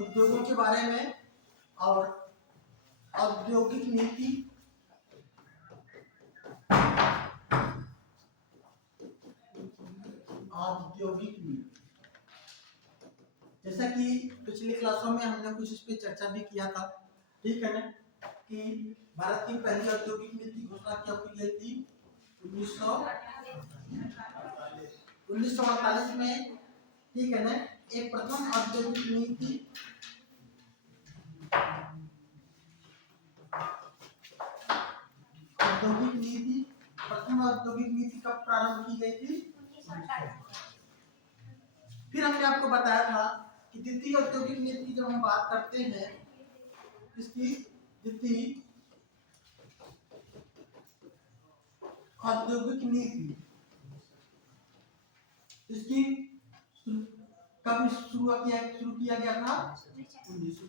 उद्योगों के बारे में और औद्योगिक नीति, औद्योगिक नीति। जैसा कि पिछली क्लासों में हमने कुछ इस पे चर्चा भी किया था, ठीक है ना, कि भारत की पहली औद्योगिक नीति घोषणा कब की गई थी? 1948 में, ठीक है ना। एक प्रथम औद्योगिक नीति प्रथम औद्योगिक नीति कब प्रारंभ की गई थी? फिर हमने आपको बताया था कि द्वितीय औद्योगिक नीति जब हम बात करते हैं, इसकी द्वितीय औद्योगिक नीति इसकी कब शुरू किया गया था? 1900।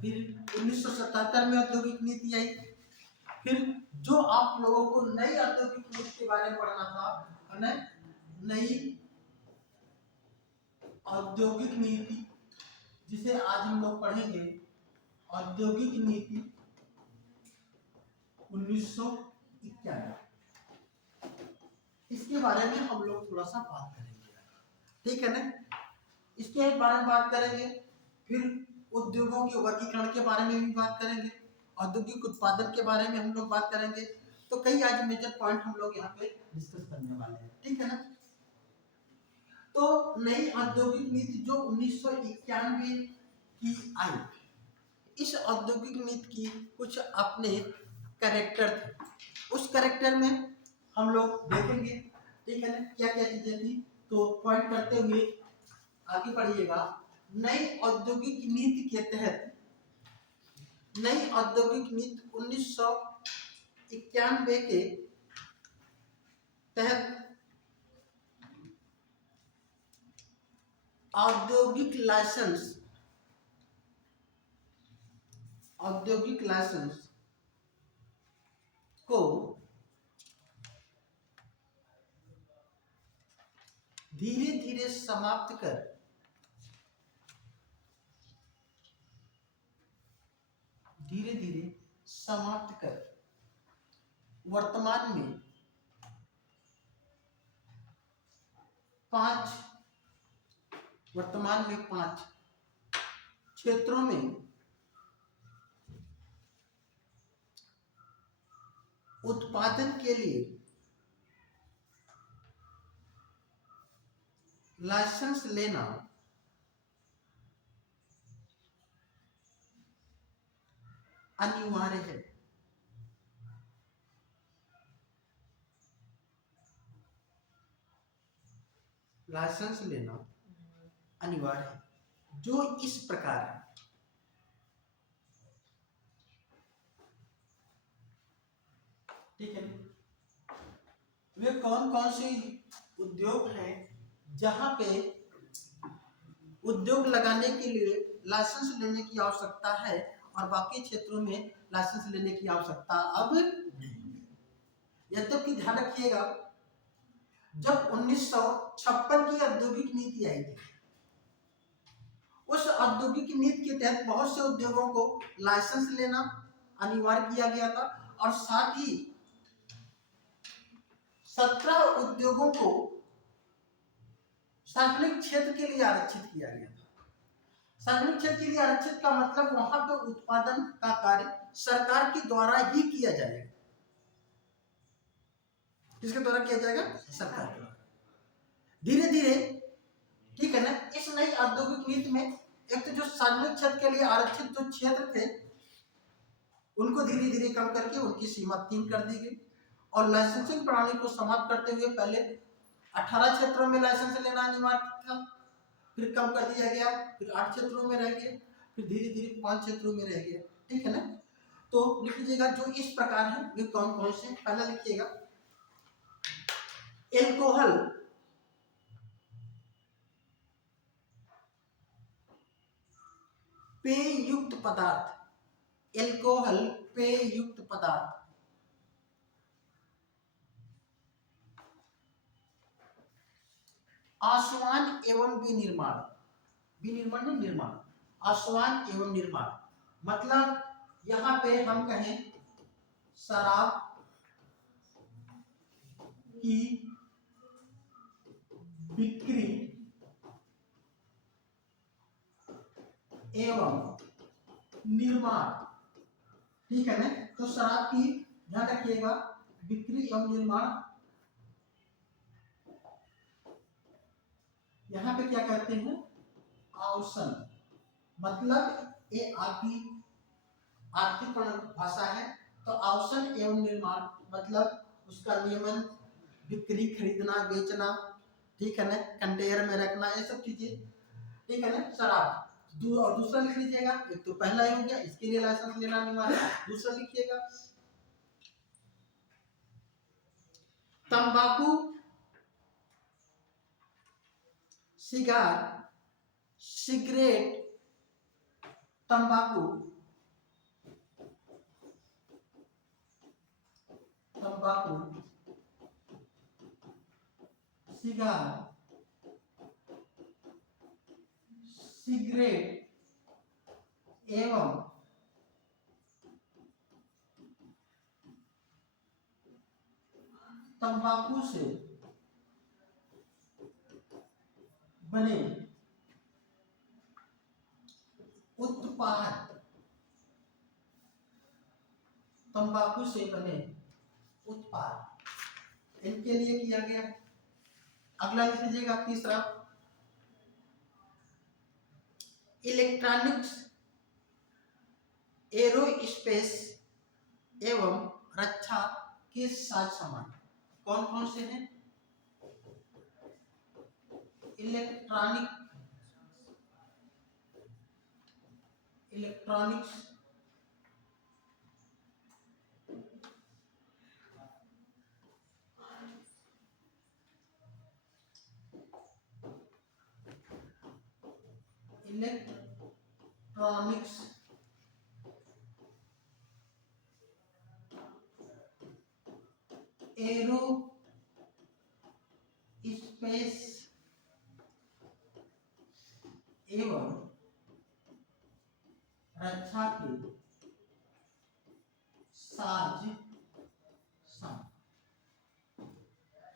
फिर 1977 में औद्योगिक नीति आई। फिर जो आप लोगों को नई औद्योगिक नीति के बारे में पढ़ना था, नई औद्योगिक नीति, जिसे आज हम लोग पढ़ेंगे औद्योगिक नीति 1991। इसके बारे में हम लोग थोड़ा सा बात करेंगे, ठीक है ना। इसके बारे में बात करेंगे। फिर उद्योगों के वर्गीकरण के बारे में भी बात करेंगे, औद्योगिक उत्पादन के बारे में हम लोग बात करेंगे। तो कई आज मेजर पॉइंट हम लोग यहाँ पे डिस्कस करने वाले हैं, ठीक है ना। तो नई औद्योगिक नीति जो 1991 की आई, इस औद्योगिक नीति की कुछ अपने कैरेक्टर थे। उस कैरेक्टर में हम लोग देखेंगे, ठीक है ना, क्या क्या चीजें थी। तो पॉइंट करते हुए आगे बढ़िएगा। नई औद्योगिक नीति के तहत, नई औद्योगिक नीति 1991 के तहत औद्योगिक लाइसेंस को धीरे धीरे समाप्त कर वर्तमान में 5 क्षेत्रों में उत्पादन के लिए लाइसेंस लेना अनिवार्य है। लाइसेंस लेना अनिवार्य है, जो इस प्रकार है। ठीक है, वे कौन कौन से उद्योग हैं जहां पे उद्योग लगाने के लिए लाइसेंस लेने की आवश्यकता है और बाकी क्षेत्रों में लाइसेंस लेने की आवश्यकता अब नहीं। यद्यपि ध्यान रखिएगा, जब 1956 की औद्योगिक नीति आई थी, उस औद्योगिक नीति के तहत बहुत से उद्योगों को लाइसेंस लेना अनिवार्य किया गया था और साथ ही 17 उद्योगों को सार्वजनिक क्षेत्र के लिए आरक्षित किया गया था। सार्वजनिक क्षेत्र के लिए आरक्षित का मतलब वहां पर उत्पादन का कार्य सरकार के द्वारा ही किया जाएगा। किसके द्वारा किया जाएगा? सरकार के द्वारा। धीरे धीरे, ठीक है ना, इस नई औद्योगिक नीति में एक तो जो सार्वजनिक क्षेत्र के लिए आरक्षित जो क्षेत्र थे उनको धीरे धीरे कम करके उनकी सीमा 3 कर दी गई और लाइसेंसिंग प्रणाली को समाप्त करते हुए पहले 18 क्षेत्रों में लाइसेंस लेना अनिवार्य था, फिर कम कर दिया गया, फिर 8 क्षेत्रों में रह गया, फिर धीरे धीरे 5 क्षेत्रों में रह गया, ठीक है ना। तो लिख लीजिएगा जो इस प्रकार है वे कौन कौन से। पहला लिखिएगा एल्कोहल, पेय युक्त पदार्थ, एल्कोहल पेय युक्त पदार्थ, आसमान एवं विनिर्माण, विनिर्माण नहीं, निर्माण, आश्वान एवं निर्माण। मतलब यहाँ पे हम कहें शराब की बिक्री एवं निर्माण, ठीक है ना। तो शराब की, ध्यान रखिएगा, बिक्री एवं निर्माण, यहाँ पे क्या करते हैं, आउसन। मतलब ये आपकी आर्थिक भाषा है। तो आउसन एवं निर्माण मतलब उसका नियमन, बिक्री, खरीदना, बेचना, ठीक है ना, कंटेनर में रखना, ये सब चीजें, ठीक है ना। शराब और दूसरा लिख लीजिएगा, एक तो पहला ही हो गया, इसके लिए लाइसेंस लेना अनिवार्य है। दूसरा लिखिएगा तंबाकू, सिगार, सिगरेट, तंबाकू, तंबाकू, सिगार, सिगरेट एवं तंबाकू से बने उत्पाद, तंबाकू से बने उत्पाद, इनके लिए किया गया। अगला लिख लीजिएगा तीसरा, इलेक्ट्रॉनिक्स, एरोस्पेस एवं रक्षा के साज सामान। कौन कौन से हैं, इलेक्ट्रॉनिक्स, इलेक्ट्रॉनिक्स, एरो स्पेस एवं रक्षा के साज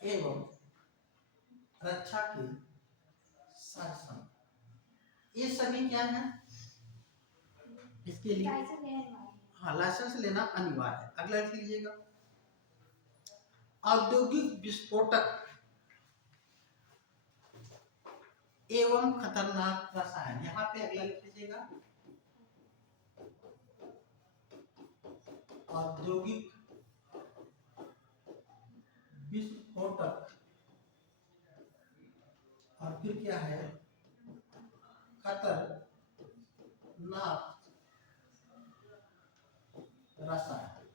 एवं रक्षा के साज, ये सभी क्या है, इसके लिए हाँ लाइसेंस लेना अनिवार्य है। अगला लिख लीजिएगा, औद्योगिक विस्फोटक एवं खतरनाक रसायन। यहाँ पे अगला लिख लीजिएगा, औद्योगिक विस्फोटक और फिर क्या है, खतरनाक रसायन,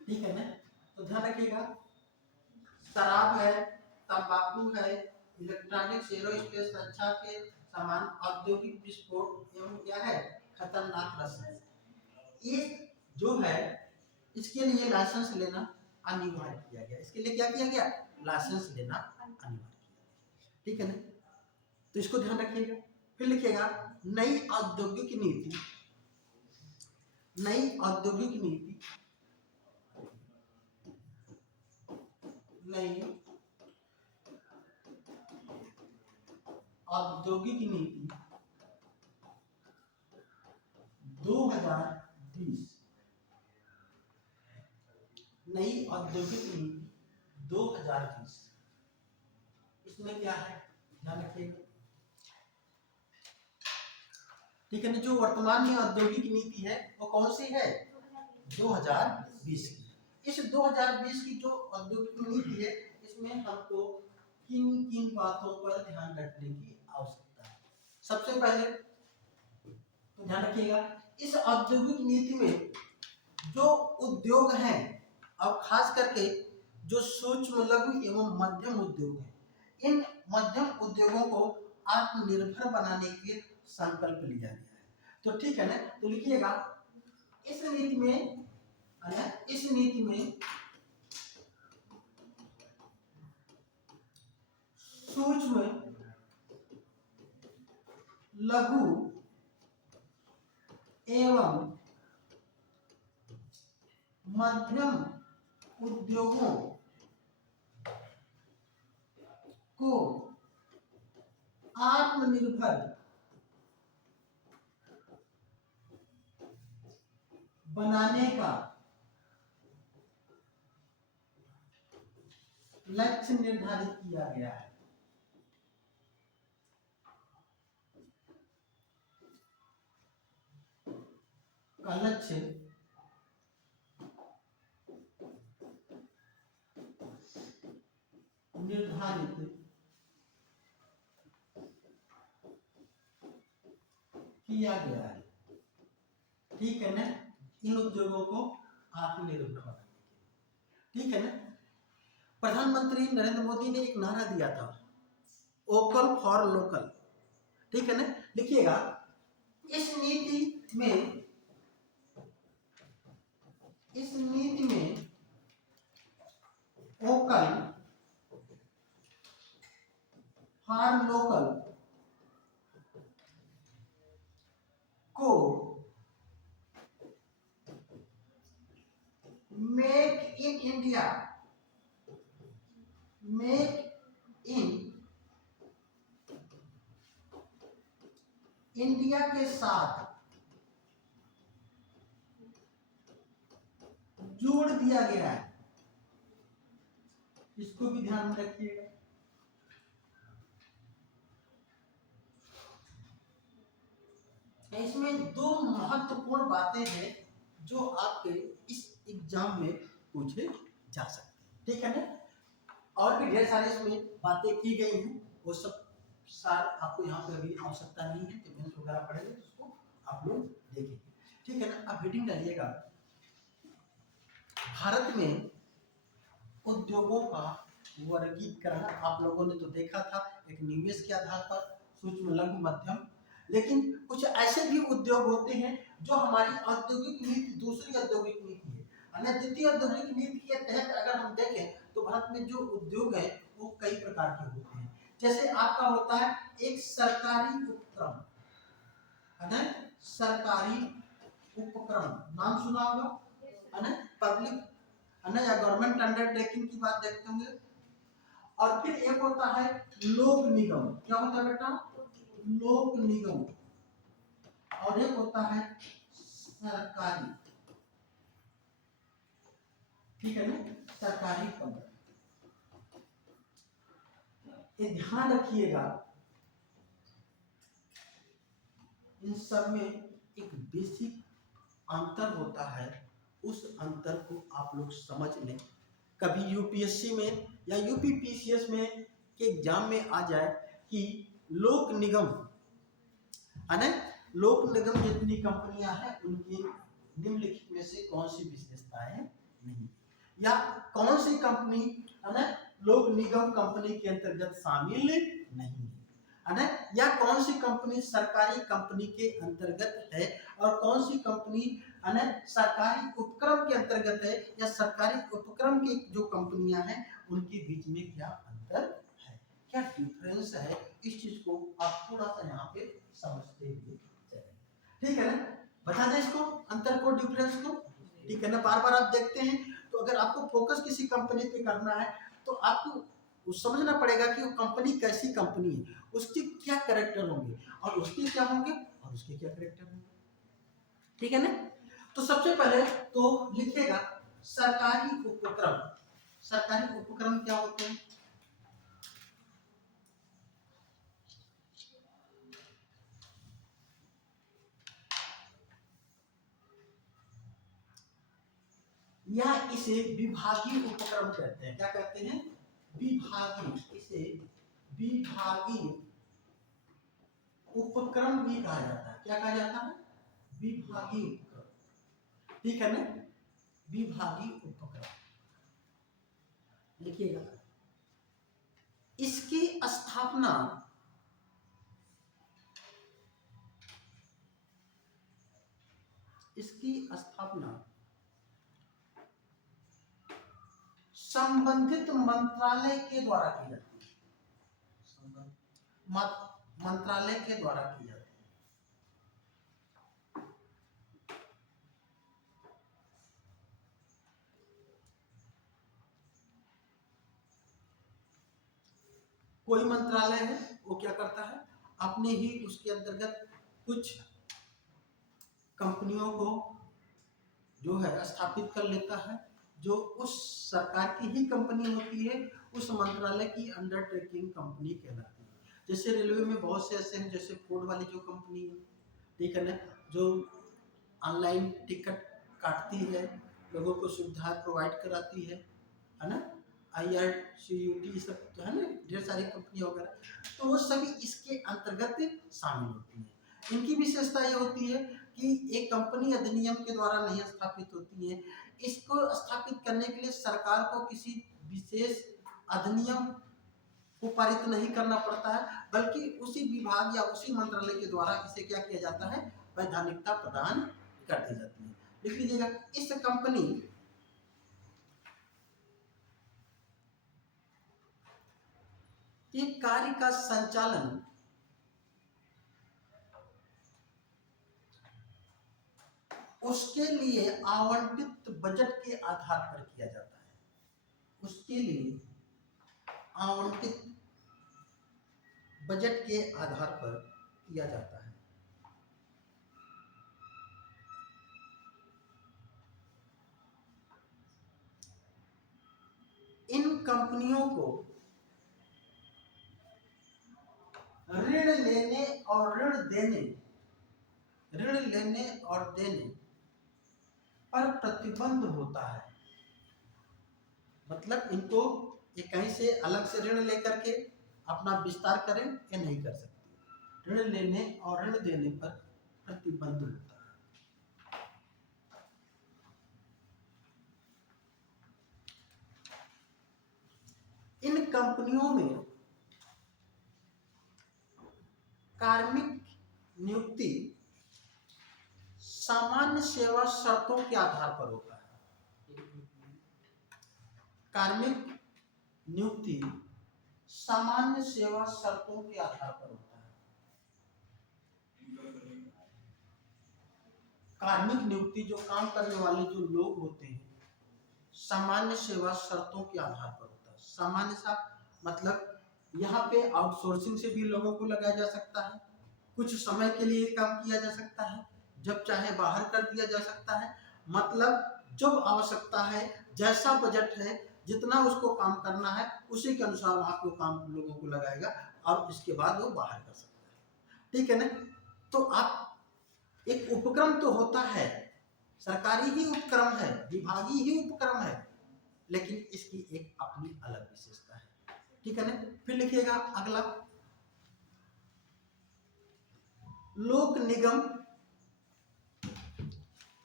ठीक है ना। तो ध्यान रखिएगा, शराब है, तंबाकू है, इलेक्ट्रॉनिक्स, एरोस्पेस, रक्षा के सामान, औद्योगिक विस्फोट एवं क्या है, खतरनाक रसायन। ये जो है इसके लिए लाइसेंस लेना अनिवार्य किया गया। इसके लिए क्या किया गया, लाइसेंस लेना अनिवार्य, ठीक है ना। तो इसको ध्यान रखिएगा। फिर लिखिएगा नई औद्योगिक नीति, नई औद्योगिक नीति, नई औद्योगिक नीति 2020, नई औद्योगिक नीति 2020। इसमें क्या है, ध्यान रखिएगा, ठीक है ना। जो वर्तमान में औद्योगिक नीति है वो कौन सी है, 2020 की। इस 2020 की जो औद्योगिक नीति है, इसमें हमको किन किन बातों पर ध्यान रखने की आवश्यकता है। सबसे पहले तो ध्यान रखिएगा, इस औद्योगिक नीति में जो उद्योग हैं, और खास करके जो सूक्ष्म, लघु एवं मध्यम उद्योग हैं, इन मध्यम उद्योगों को आत्मनिर्भर बनाने के संकल्प लिया गया है। तो ठीक है ना, तो लिखिएगा इस नीति में, इस नीति में सूक्ष्म लघु एवं मध्यम उद्योगों को आत्मनिर्भर बनाने का लक्ष्य निर्धारित किया गया है। का लक्ष्य निर्धारित किया गया है। ठीक है ना, इन उद्योगों को आत्मनिर्भर बनाने के लिए। ठीक है ना, प्रधानमंत्री नरेंद्र मोदी ने एक नारा दिया था, वोकल फॉर लोकल। ठीक है ना, लिखिएगा, इस नीति में वोकल फॉर लोकल को मेक इन इंडिया के साथ जोड़ दिया गया है। इसको भी ध्यान में रखिएगा। इसमें दो महत्वपूर्ण बातें हैं जो आपके इस एग्जाम में पूछे जा सकते हैं। ठीक है ना, और भी ढेर सारी इसमें बातें की गई हैं, वो सब सार आपको यहाँ पे अभी आवश्यकता नहीं है, तो मेंस वगैरह पढ़ेंगे तो उसको आप लोग देखेंगे। ठीक है ना, अब हेडिंग डालिएगा, भारत में उद्योगों का वर्गीकरण। आप लोगों ने तो देखा था, एक निवेश के आधार पर, सूक्ष्म लघु मध्यम, लेकिन कुछ ऐसे भी उद्योग होते हैं जो हमारी औद्योगिक नीति, दूसरी औद्योगिक नीति है, द्वितीय औद्योगिक नीति के तहत अगर हम देखें तो भारत में जो उद्योग है वो कई प्रकार के होते हैं। जैसे आपका होता है एक सरकारी उपक्रम, है ना, सरकारी उपक्रम, नाम सुना होगा, है ना, पब्लिक, है ना, या गवर्नमेंट अंडरटेकिंग की बात देखते होंगे। और फिर एक होता है लोक निगम। क्या होता है बेटा? लोक निगम। और एक होता है सरकारी। ठीक है ना, सरकारी कंपनी। ये ध्यान रखिएगा, इन सब में एक बेसिक अंतर होता है, उस अंतर को आप लोग समझ लें। कभी यूपीएससी में या यूपीपीसीएस में के एग्जाम में आ जाए कि लोक निगम, है ना, लोक निगम जितनी कंपनियां हैं उनकी निम्नलिखित में से कौन सी विशेषताएं नहीं, या कौन सी कंपनी, है ना, लोक निगम कंपनी के अंतर्गत शामिल नहीं है ना, या कौन सी कंपनी सरकारी कंपनी के अंतर्गत है और कौन सी कंपनी, है ना, सरकारी उपक्रम के अंतर्गत है, या सरकारी उपक्रम की जो कंपनियां हैं उनके बीच में क्या अंतर है, क्या डिफरेंस है, इस चीज को आप थोड़ा सा यहाँ पे समझते हुए चलें। ठीक है ना, बता दें इसको, अंतर को, डिफरेंस को। ठीक है ना, बार बार आप देखते हैं तो अगर आपको फोकस किसी कंपनी पे करना है तो आपको समझना पड़ेगा कि वो कंपनी कैसी कंपनी है, उसके क्या कैरेक्टर होंगे और उसके क्या होंगे और उसके क्या कैरेक्टर होंगे। ठीक है ना, तो सबसे पहले तो लिखिएगा सरकारी उपक्रम। सरकारी उपक्रम क्या होते हैं? या इसे विभागीय उपक्रम कहते हैं। क्या कहते हैं? विभागीय। इसे विभागीय उपक्रम भी कहा जाता है। क्या कहा जाता है? विभागीय उपक्रम। ठीक है ना, विभागीय उपक्रम लिखिएगा। इसकी स्थापना संबंधित मंत्रालय के द्वारा की जाती है। मंत्रालय के द्वारा की जाती है। कोई मंत्रालय है वो क्या करता है, अपने ही उसके अंतर्गत कुछ कंपनियों को जो है स्थापित कर लेता है, जो उस सरकार की ही कंपनी होती है, उस मंत्रालय की अंडरटेकिंग कंपनी कहलाती है। जैसे रेलवे में बहुत से ऐसे हैं, जैसे फोर्ड वाली जो कंपनी है, ठीक है ना, जो ऑनलाइन टिकट काटती है, लोगों को सुविधा प्रोवाइड कराती है ना, IRCTC सब तो है ना, ढेर सारी कंपनियां वगैरह, तो वो सभी इसके अंतर्गत शामिल होती हैं। इनकी विशेषता ये होती है कि एक कंपनी अधिनियम के द्वारा नहीं स्थापित होती है, इसको स्थापित करने के लिए सरकार को किसी विशेष अधिनियम को पारित नहीं करना पड़ता है, बल्कि उसी विभाग या उसी मंत्रालय के द्वारा इसे क्या किया जाता है, वैधानिकता प्रदान कर दी जाती है। लिख लीजिएगा, इस कंपनी के कार्य का संचालन उसके लिए आवंटित बजट के आधार पर किया जाता है, उसके लिए आवंटित बजट के आधार पर किया जाता है। इन कंपनियों को ऋण लेने और देने पर प्रतिबंध होता है। मतलब इनको ये कहीं से अलग से ऋण लेकर के अपना विस्तार करें, ये नहीं कर सकती। ऋण लेने और ऋण देने पर प्रतिबंध होता है। इन कंपनियों में कार्मिक नियुक्ति सामान्य सेवा शर्तों के आधार पर होता है। कार्मिक नियुक्ति सामान्य सेवा शर्तों के आधार पर होता है। कार्मिक नियुक्ति जो काम करने वाले जो लोग होते हैं, सामान्य सेवा शर्तों के आधार पर होता है। सामान्य सा मतलब यहाँ पे आउटसोर्सिंग से भी लोगों को लगाया जा सकता है, कुछ समय के लिए काम किया जा सकता है, जब चाहे बाहर कर दिया जा सकता है। मतलब जब आवश्यकता है, जैसा बजट है, जितना उसको काम करना है, उसी के अनुसार वहाँ को काम लोगों को लगाएगा और इसके बाद वो बाहर कर सकता है। ठीक है ना। तो आप एक उपक्रम तो होता है, सरकारी ही उपक्रम है, विभागीय ही उपक्रम है, लेकिन इसकी एक अपनी अलग विशेषता है। ठीक है ना। फिर लिखिएगा अगला, लोक निगम,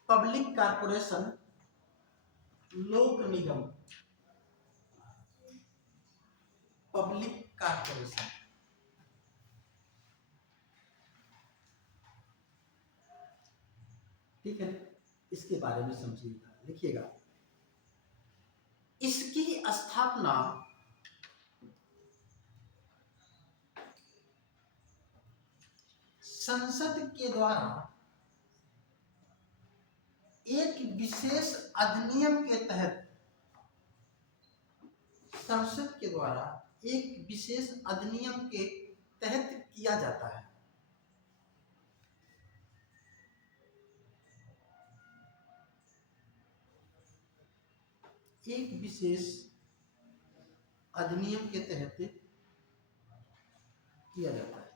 पब्लिक कारपोरेशन, लोक निगम, पब्लिक कारपोरेशन। ठीक है, इसके बारे में समझिएगा। लिखिएगा, इसकी स्थापना संसद के द्वारा एक विशेष अधिनियम के तहत, संसद के द्वारा एक विशेष अधिनियम के तहत किया जाता है। एक विशेष अधिनियम के तहत किया जाता है।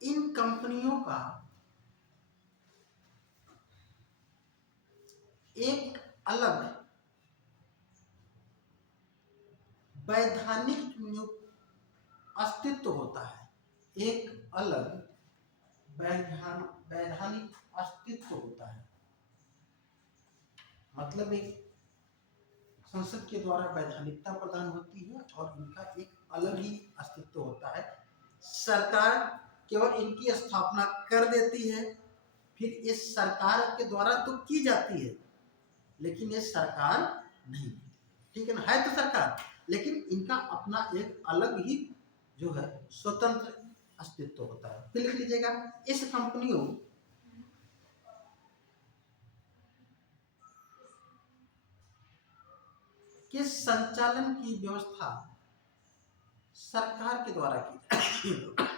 इन कंपनियों का एक अलग वैधानिक अस्तित्व होता है, एक अलग वैधानिक अस्तित्व होता है। मतलब एक संसद के द्वारा वैधानिकता प्रदान होती है और इनका एक अलग ही अस्तित्व होता है। सरकार केवल इनकी स्थापना कर देती है, फिर इस सरकार के द्वारा तो की जाती है, लेकिन ये सरकार नहीं। ठीक है ना, है तो सरकार, लेकिन इनका अपना एक अलग ही जो है स्वतंत्र अस्तित्व होता है। फिर लिख लीजिएगा, इस कंपनियों के संचालन की व्यवस्था सरकार के द्वारा की जाती है।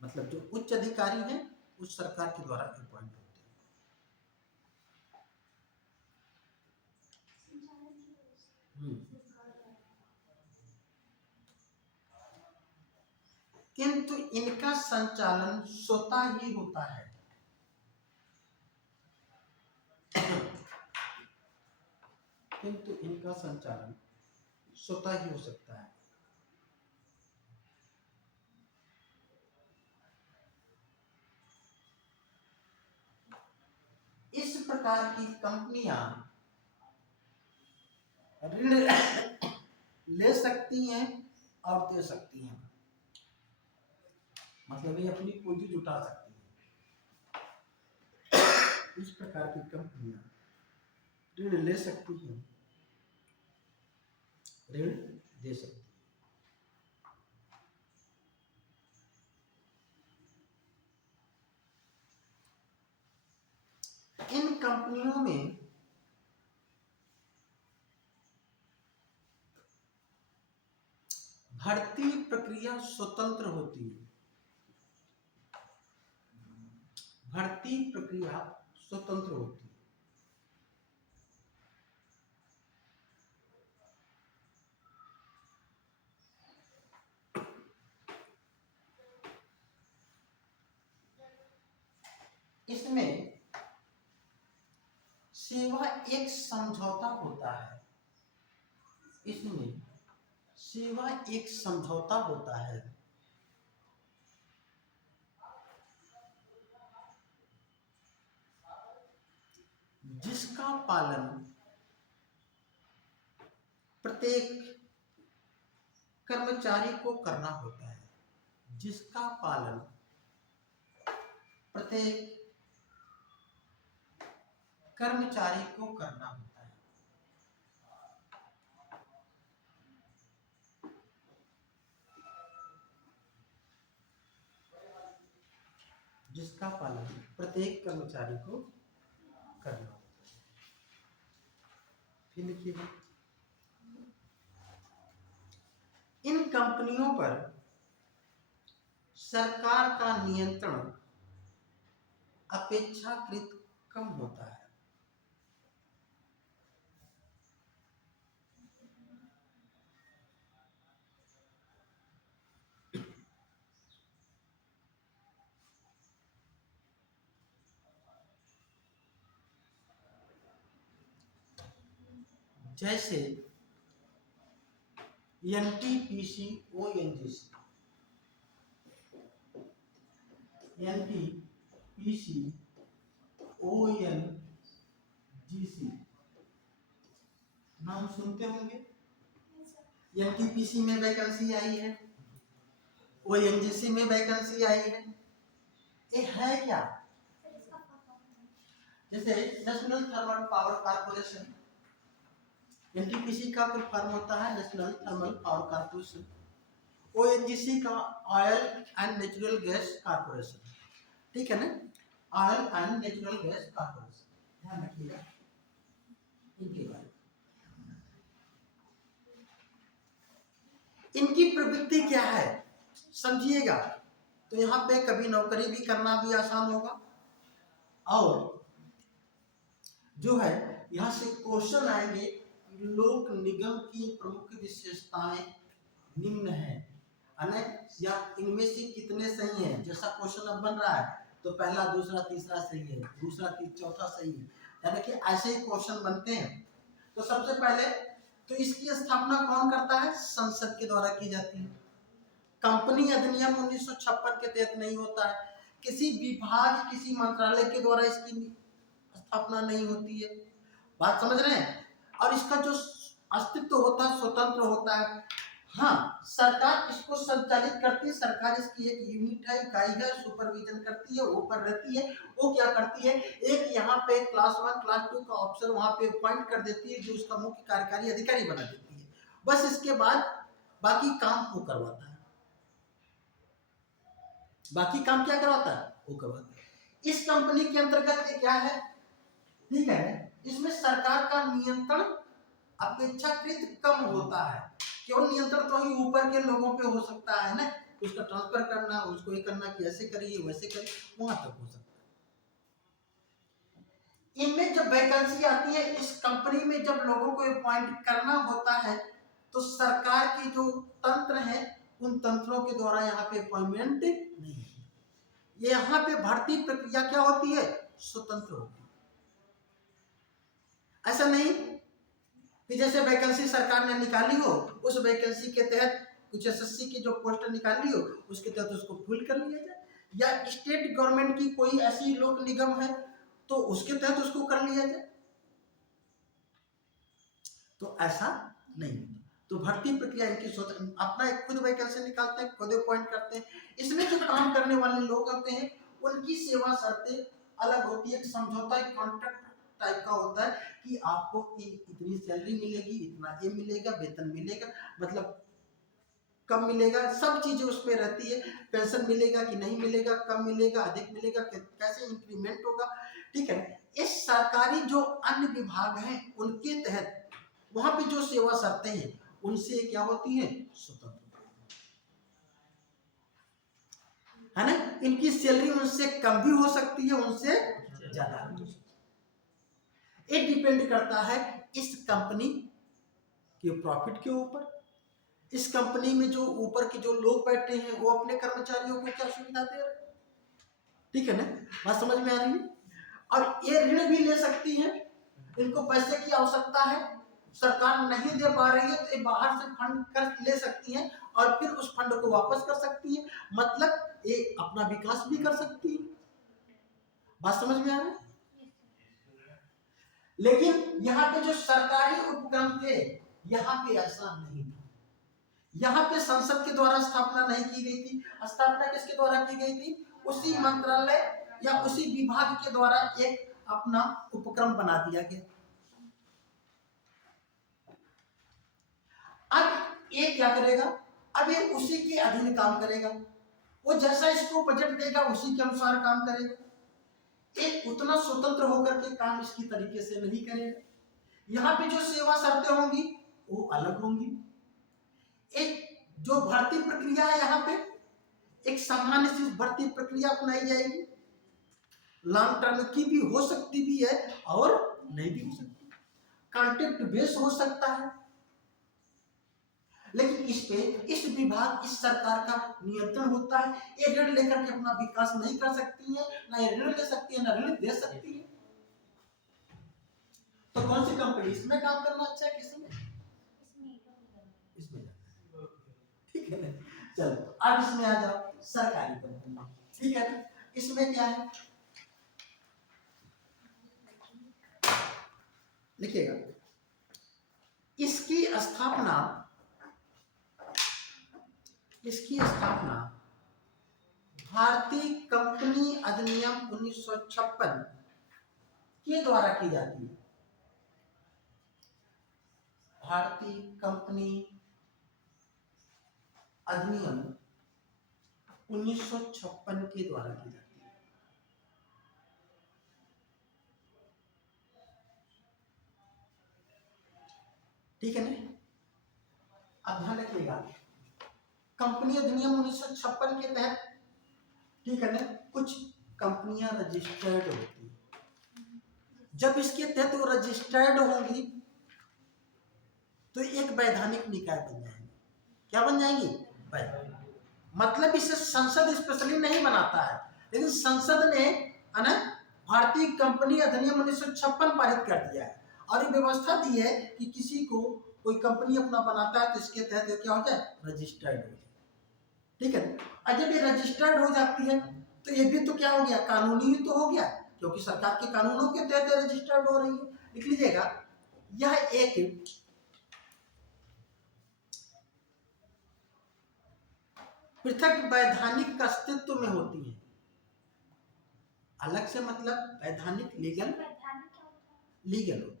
मतलब जो उच्च अधिकारी हैं उस सरकार के द्वारा अपॉइंट होते हैं। किंतु इनका संचालन स्वतः ही होता है। किंतु इनका संचालन स्वतः ही हो सकता है। इस प्रकार की कंपनियां ऋण ले सकती हैं और दे सकती हैं। मतलब ये अपनी पूंजी जुटा सकती हैं। इस प्रकार की कंपनियां ऋण ले सकती हैं, ऋण दे सकती हैं। इन कंपनियों में भर्ती प्रक्रिया स्वतंत्र होती है। भर्ती प्रक्रिया स्वतंत्र होती है। इसमें सेवा एक समझौता होता है। इसमें सेवा एक समझौता होता है। जिसका पालन प्रत्येक कर्मचारी को करना होता है। जिसका पालन प्रत्येक कर्मचारी को करना होता है। जिसका पालन प्रत्येक कर्मचारी को करना होता है। फिर लिखिए, इन कंपनियों पर सरकार का नियंत्रण अपेक्षाकृत कम होता है। जैसे एनटीपीसी, ओएनजीसी, एनटीपीसी, ओएनजीसी नाम सुनते होंगे। एनटीपीसी में वैकेंसी आई है, ओएनजीसी में वैकेंसी आई है। ये है क्या? जैसे national thermal power corporation, NTPC का फुल फॉर्म होता है national thermal power corporation. ONGC का oil and natural gas corporation, ठीक है ना, oil and natural gas corporation. ध्यान रखिएगा इनके बारे में। इनकी प्रवृत्ति क्या है समझिएगा, तो यहाँ पे कभी नौकरी भी करना भी आसान होगा। और जो है यहाँ से क्वेश्चन आएंगे, लोक निगम की प्रमुख विशेषताएं निम्न है, या इनमें से कितने सही हैं। जैसा क्वेश्चन अब बन रहा है तो पहला, दूसरा, तीसरा सही है, दूसरा, चौथा सही है, यानी कि ऐसे ही क्वेश्चन बनते हैं। तो सबसे पहले तो इसकी स्थापना कौन करता है? संसद के द्वारा की जाती है। कंपनी अधिनियम 1956 के तहत नहीं होता है। किसी विभाग, किसी मंत्रालय के द्वारा इसकी स्थापना नहीं होती है। बात समझ रहे हैं? और इसका जो अस्तित्व होता है स्वतंत्र होता है। हाँ, सरकार इसको संचालित करती है। सरकार इसकी एक यूनिट है, इकाई है, सुपरविजन करती है, ऊपर रहती है। वो क्या करती है, एक यहाँ पे क्लास 1 क्लास 2 का ऑफिसर वहां पे अपॉइंट कर देती है, जो उसका मुख्य कार्यकारी अधिकारी बना देती है। बस इसके बाद बाकी काम वो करवाता है। बाकी काम क्या करवाता है? वो करवाता है। इस कंपनी के अंतर्गत क्या है, ठीक है, इसमें सरकार का नियंत्रण अपेक्षाकृत कम होता है। केवल नियंत्रण तो ही ऊपर के लोगों पे हो सकता है ना, उसका ट्रांसफर करना, उसको ये करना कि ऐसे करिए वैसे करिए, वहां तक हो सकता है। इनमें जब वैकेंसी आती है, इस कंपनी में जब लोगों को अपॉइंट करना होता है, तो सरकार की जो तंत्र है उन तंत्रों के द्वारा यहाँ पे अपॉइंटमेंट नहीं है। यहाँ पे भर्ती प्रक्रिया क्या होती है, स्वतंत्र होती है। ऐसा नहीं कि जैसे वैकेंसी सरकार ने निकाली हो, उस वैकेंसी के तहत कुछ एसएससी की जो पोस्ट निकाली हो उसके तहत उसको फिल कर लिया जाए, या स्टेट गवर्नमेंट की कोई ऐसी लोक निगम है तो उसके तहत उसको कर लिया जाए, तो ऐसा नहीं होता। तो भर्ती प्रक्रिया इनकी स्वतंत्र, अपना एक खुद वैकेंसी निकालते हैं, खुद अपॉइंट करते हैं। इसमें जो काम करने वाले लोग होते हैं उनकी सेवा शर्तें अलग होती है। समझौता एक कॉन्ट्रैक्ट टाइप का होता है कि आपको इतनी सैलरी मिलेगी, इतना ये मिलेगा, वेतन मिलेगा, मतलब कब मिलेगा, सब चीजें उस पर रहती है। पेंशन मिलेगा कि नहीं मिलेगा, कब मिलेगा, अधिक मिलेगा, कैसे इंक्रीमेंट होगा, ठीक है। इस सरकारी जो अन्य विभाग हैं उनके तहत वहां पे जो सेवा शर्तें हैं उनसे क्या होती है, स्वतंत्र है ना। इनकी सैलरी उनसे कम भी हो सकती है, उनसे ज्यादा भी हो सकती है। ये डिपेंड करता है इस कंपनी के प्रॉफिट के ऊपर। इस कंपनी में जो ऊपर के जो लोग बैठे हैं वो अपने कर्मचारियों को क्या सुविधा दे रहे हैं, ठीक है ना, बात समझ में आ रही है। और ये ऋण भी ले सकती है, इनको पैसे की आवश्यकता है, सरकार नहीं दे पा रही है तो ये बाहर से फंड कर ले सकती है और फिर उस फंड को वापस कर सकती है, मतलब ये अपना विकास भी कर सकती है। बात समझ में आ रही है। लेकिन यहाँ पे जो सरकारी उपक्रम थे यहाँ पे ऐसा नहीं था। यहाँ पे संसद के द्वारा स्थापना नहीं की गई थी। स्थापना किसके द्वारा की गई थी, उसी मंत्रालय या उसी विभाग के द्वारा एक अपना उपक्रम बना दिया गया। अब ये क्या करेगा, अब ये उसी के अधीन काम करेगा, वो जैसा इसको बजट देगा उसी के अनुसार काम करेगा। एक उतना स्वतंत्र होकर के काम इसकी तरीके से नहीं करेगा। यहाँ पे जो सेवा शर्तें होंगी वो अलग होंगी। एक जो भर्ती प्रक्रिया है यहाँ पे एक सामान्य सी भर्ती प्रक्रिया अपनाई जाएगी, लॉन्ग टर्म की भी हो सकती भी है और नहीं भी हो सकती, कॉन्ट्रैक्ट बेस हो सकता है। लेकिन इस पे इस विभाग इस सरकार का नियंत्रण होता है। ये ऋण लेकर के अपना विकास नहीं कर सकती है, ना ये ऋण ले सकती है ना ऋण दे सकती है। तो कौन सी कंपनी इसमें काम करना अच्छा है, किसमें, इसमें, ठीक है ना। चलो अब इसमें आ जाओ, सरकारी कंपनी, ठीक है ना। इसमें क्या है लिखिएगा, इसकी स्थापना भारतीय कंपनी अधिनियम 1956 के द्वारा की जाती है। भारतीय कंपनी अधिनियम 1956 के द्वारा की जाती है। ठीक है ना। अब ध्यान रखिएगा, कंपनी अधिनियम 1956 के तहत, ठीक है ना, कुछ कंपनियां रजिस्टर्ड होती है। जब इसके तहत वो रजिस्टर्ड होंगी तो एक वैधानिक निकाय बन जाएंगे। क्या बन जाएंगी, वैधानिक। मतलब इसे संसद स्पेशली नहीं बनाता है, लेकिन संसद ने, है ना, भारतीय कंपनी अधिनियम 1956 पारित कर दिया है और ये व्यवस्था दी है कि किसी को कोई कंपनी अपना बनाता है तो इसके तहत क्या हो जाए, रजिस्टर्ड हो जाए, ठीक है। और जब ये रजिस्टर्ड हो जाती है तो ये भी तो क्या हो गया, कानूनी ही तो हो गया, क्योंकि सरकार के कानूनों के तहत रजिस्टर्ड हो रही है। लिख लीजिएगा, यह एक पृथक वैधानिक अस्तित्व में होती है। अलग से मतलब वैधानिक, लीगल होती है,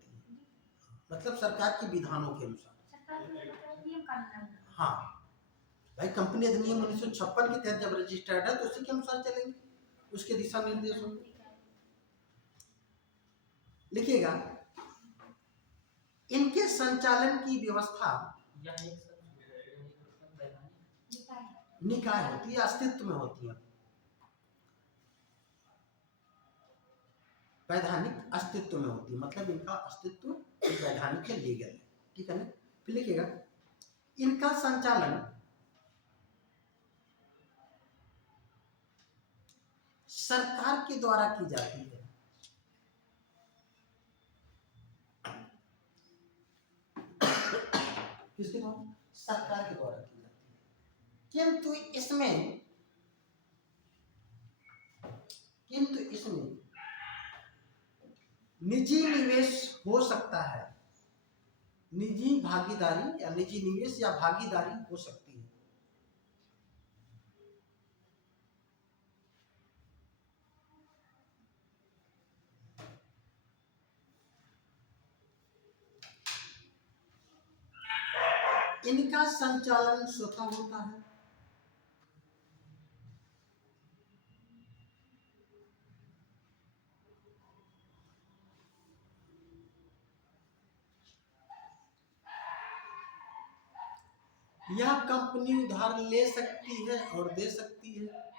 मतलब सरकार के विधानों के अनुसार। हाँ भाई, कंपनी अधिनियम 1956 के तहत जब रजिस्टर्ड है तो उसी के अनुसार चलेंगे, उसके दिशा निर्देश होंगे। लिखिएगा, इनके संचालन की व्यवस्था निकाय होती है, अस्तित्व में होती है, वैधानिक अस्तित्व में होती है, मतलब इनका अस्तित्व वैधानिक है, लीगल है, ठीक है ना। फिर लिखिएगा, इनका संचालन सरकार के द्वारा की जाती है, किसके द्वारा? सरकार के द्वारा की जाती है, किंतु इसमें निजी निवेश हो सकता है, निजी भागीदारी या निजी निवेश या भागीदारी हो सकती है। इनका संचालन स्वतः होता है, यह कंपनी उधार ले सकती है और दे सकती है,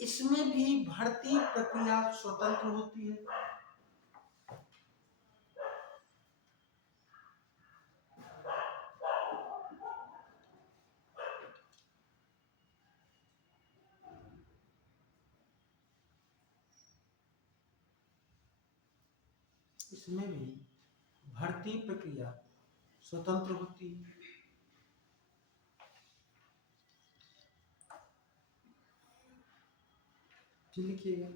इसमें भी भर्ती प्रक्रिया स्वतंत्र होती है, इसमें भी भर्ती प्रक्रिया स्वतंत्र होती है। लिखिएगा,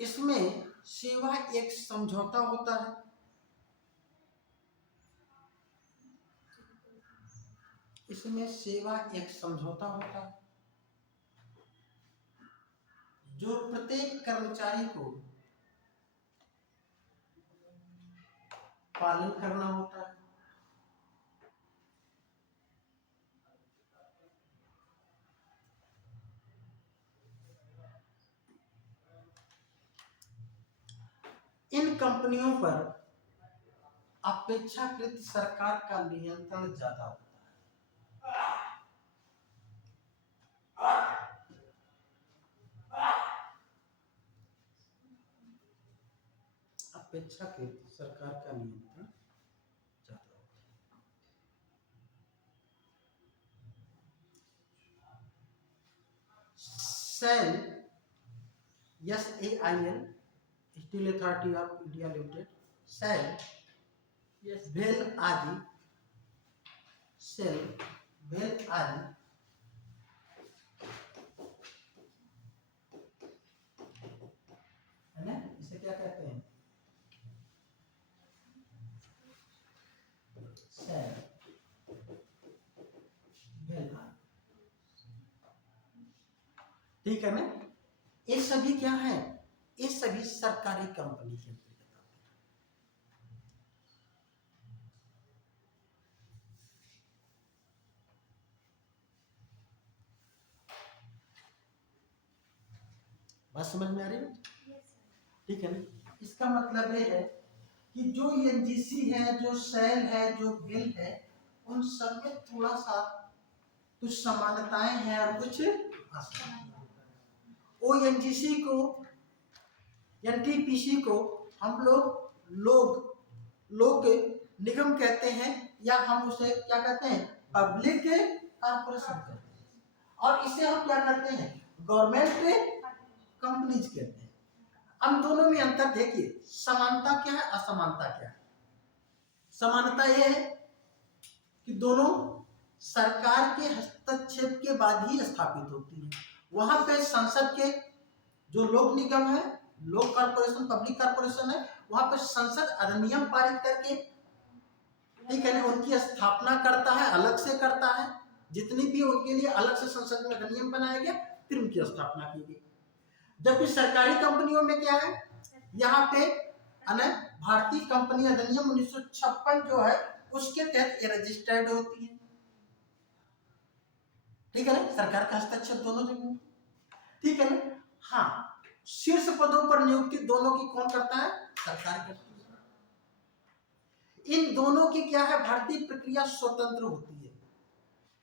इसमें सेवा एक समझौता होता है, इसमें सेवा एक समझौता होता है जो प्रत्येक कर्मचारी को पालन करना होता है, इन कंपनियों पर अपेक्षाकृत सरकार का नियंत्रण ज्यादा होता है, अपेक्षाकृत सरकार का नियंत्रण ज्यादा होता है। SAIL SAIL steel authority of India limited, SAIL भेल आदि, सेल भेल आदि है ना, इसे क्या कहते हैं? सेल भेल आदि, ठीक है ना। ये सभी क्या है? ये सभी सरकारी कंपनी के अंतर्गत आते हैं। बात समझ में आ रही है? ठीक है ना। इसका मतलब ये है कि जो एनजीसी है, जो सेल है, जो भेल है, उन सब में थोड़ा सा कुछ समानताएं हैं और कुछ ओएनजीसी को, एनटीपीसी को हम लोग निगम कहते हैं, या हम उसे क्या कहते हैं? पब्लिक कॉर्पोरेशन कहते हैं। और इसे हम क्या करते हैं? गवर्नमेंट कंपनीज कहते हैं। हम दोनों में अंतर देखिए, समानता क्या है, असमानता क्या है। समानता यह है कि दोनों सरकार के हस्तक्षेप के बाद ही स्थापित होती है। वहां पे संसद के जो लोक निगम है, लोक कॉर्पोरेशन, पब्लिक कॉर्पोरेशन है, वहां पर संसद अधिनियम पारित करके, ठीक है ना, उनकी स्थापना करता है, अलग से करता है। जितनी भी उनके लिए अलग से संसद में अधिनियम बनाया गया, फिर उनकी स्थापना की गई। जबकि सरकारी कंपनियों में क्या है? यहाँ पे अने भारतीय कंपनी अधिनियम 1956 जो है उसके तहत ये रजिस्टर्ड होती है। ठीक है ना, सरकार का हस्तक्षेप दोनों जगह। ठीक है ना। हाँ, शीर्ष पदों पर नियुक्ति दोनों की कौन करता है? सरकार करती है। इन दोनों की क्या है? भारतीय प्रक्रिया स्वतंत्र होती है।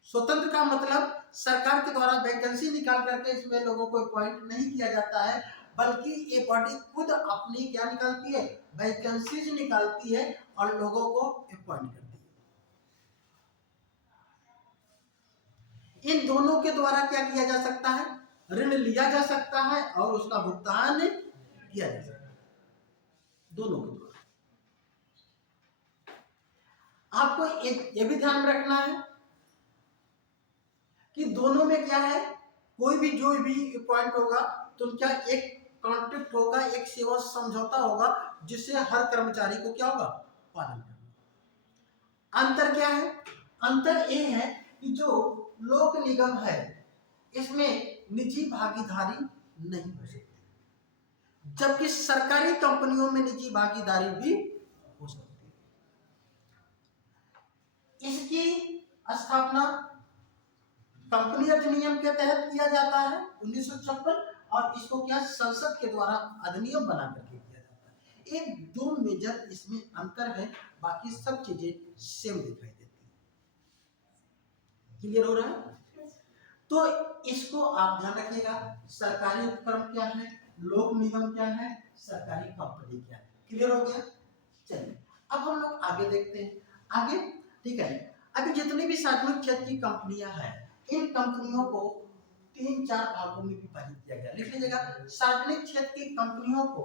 स्वतंत्र का मतलब सरकार के द्वारा वैकेंसी निकाल करके इसमें लोगों को अपॉइंट नहीं किया जाता है, बल्कि ये बॉडी खुद अपनी क्या निकालती है? वैकेंसीज निकालती है और लोगों को अपॉइंट करती है। इन दोनों के द्वारा क्या किया जा सकता है? ऋण लिया जा सकता है और उसका भुगतान किया जा सकता है, दोनों के द्वारा। आपको ये भी ध्यान रखना है कि दोनों में क्या है, कोई भी जो भी पॉइंट होगा तो क्या एक कॉन्ट्रैक्ट होगा, एक सेवा समझौता होगा जिससे हर कर्मचारी को क्या होगा? पालन करना। अंतर क्या है? अंतर ये है कि जो लोक निगम है इसमें निजी भागीदारी नहीं हो सकती, जबकि सरकारी कंपनियों में निजी भागीदारी भी हो सकती है। इसकी स्थापना कंपनी अधिनियम के तहत किया जाता है 1956, और इसको क्या संसद के द्वारा अधिनियम बना करके किया जाता है। एक दो मेजर इसमें अंतर है, बाकी सब चीजें सेम दिखाई देती है। क्लियर हो रहा है? तो इसको आप ध्यान रखिएगा, सरकारी उपक्रम क्या है, लोक निगम क्या है, सरकारी कंपनी क्या है। क्लियर हो गया? चलिए अब हम लोग आगे देखते हैं। आगे ठीक है, अभी जितनी भी सार्वजनिक क्षेत्र की कंपनियां हैं, इन कंपनियों को 3-4 भागों में विभाजित किया गया। लिख लीजिएगा, सार्वजनिक क्षेत्र की कंपनियों को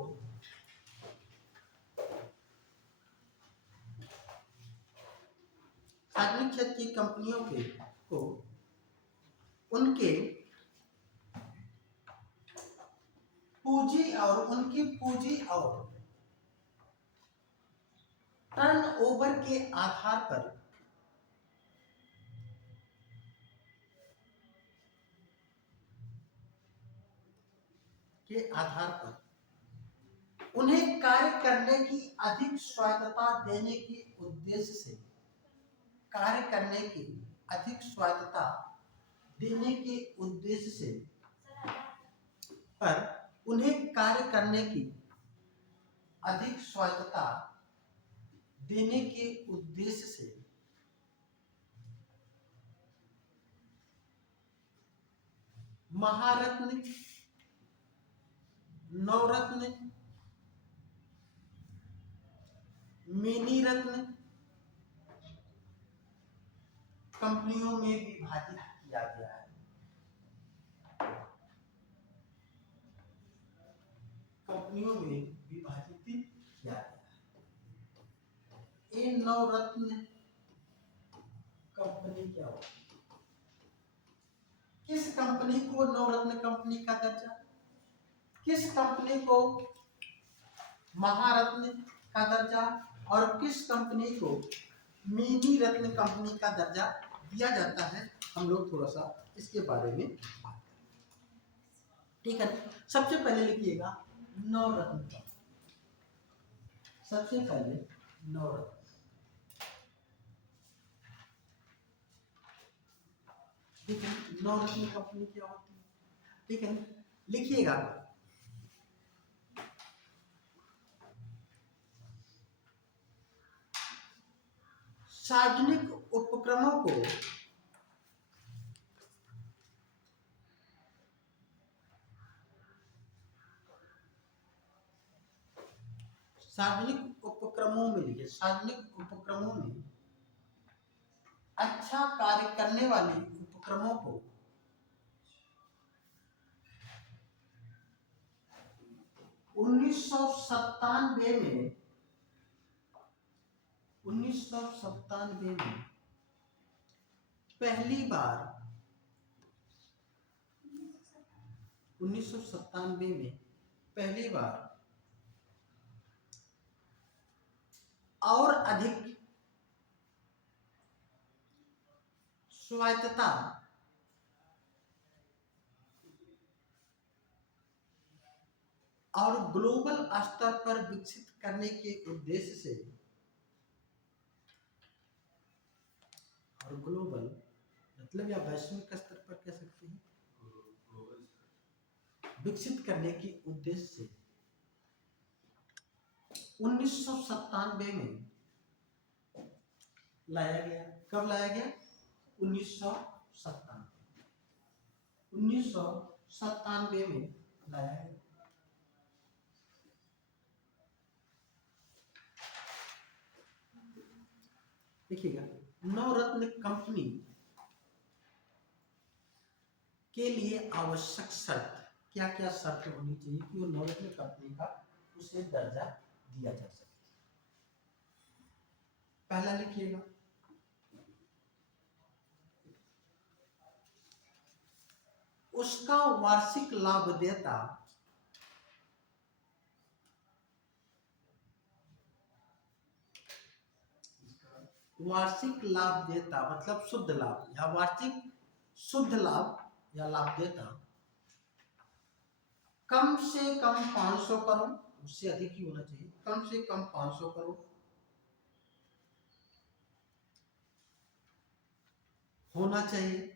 सार्वजनिक क्षेत्र की कंपनियों को उनके उनकी पूंजी और टर्नओवर के आधार पर उन्हें कार्य करने की अधिक स्वायत्तता देने के उद्देश्य से उन्हें कार्य करने की अधिक स्वायत्तता देने के उद्देश्य से महारत्न, नवरत्न, मिनी रत्न कंपनियों में विभाजित किया गया है। कंपनियों में विभाजित किया गया है। ये नवरत्न कंपनी क्या होती है? किस कंपनी को नवरत्न कंपनी का दर्जा, किस कंपनी को महारत्न का दर्जा और किस कंपनी को मिनी रत्न कंपनी का दर्जा दिया जाता है, हम लोग थोड़ा सा इसके बारे में बात करें। ठीक है, सबसे पहले लिखिएगा नवरत्न। सबसे पहले नवरत्न, ठीक है, नवरत्न कंपनी क्या होती है? ठीक है, लिखिएगा सार्वजनिक उपक्रमों को सार्वजनिक उपक्रमों में अच्छा कार्य करने वाले उपक्रमों को 1997 में 1997 में पहली बार 1997 में पहली बार और अधिक स्वायत्तता और ग्लोबल स्तर पर विकसित करने के उद्देश्य से, और ग्लोबल मतलब या वैश्विक स्तर पर कह सकते हैं, विकसित करने के उद्देश्य से 1997 में लाया गया। कब लाया गया? 1997 में लाया गया। देखिएगा, नवरत्न कंपनी के लिए आवश्यक शर्त, क्या क्या शर्त होनी चाहिए कि वो नवरत्न कंपनी का उसे दर्जा दिया जा सके। पहला लिखिएगा, उसका वार्षिक लाभदेयता मतलब शुद्ध लाभ या वार्षिक शुद्ध लाभ या लाभदेयता कम से कम 500 करोड़, उससे अधिक ही होना चाहिए, कम से कम 500 करोड़ होना चाहिए।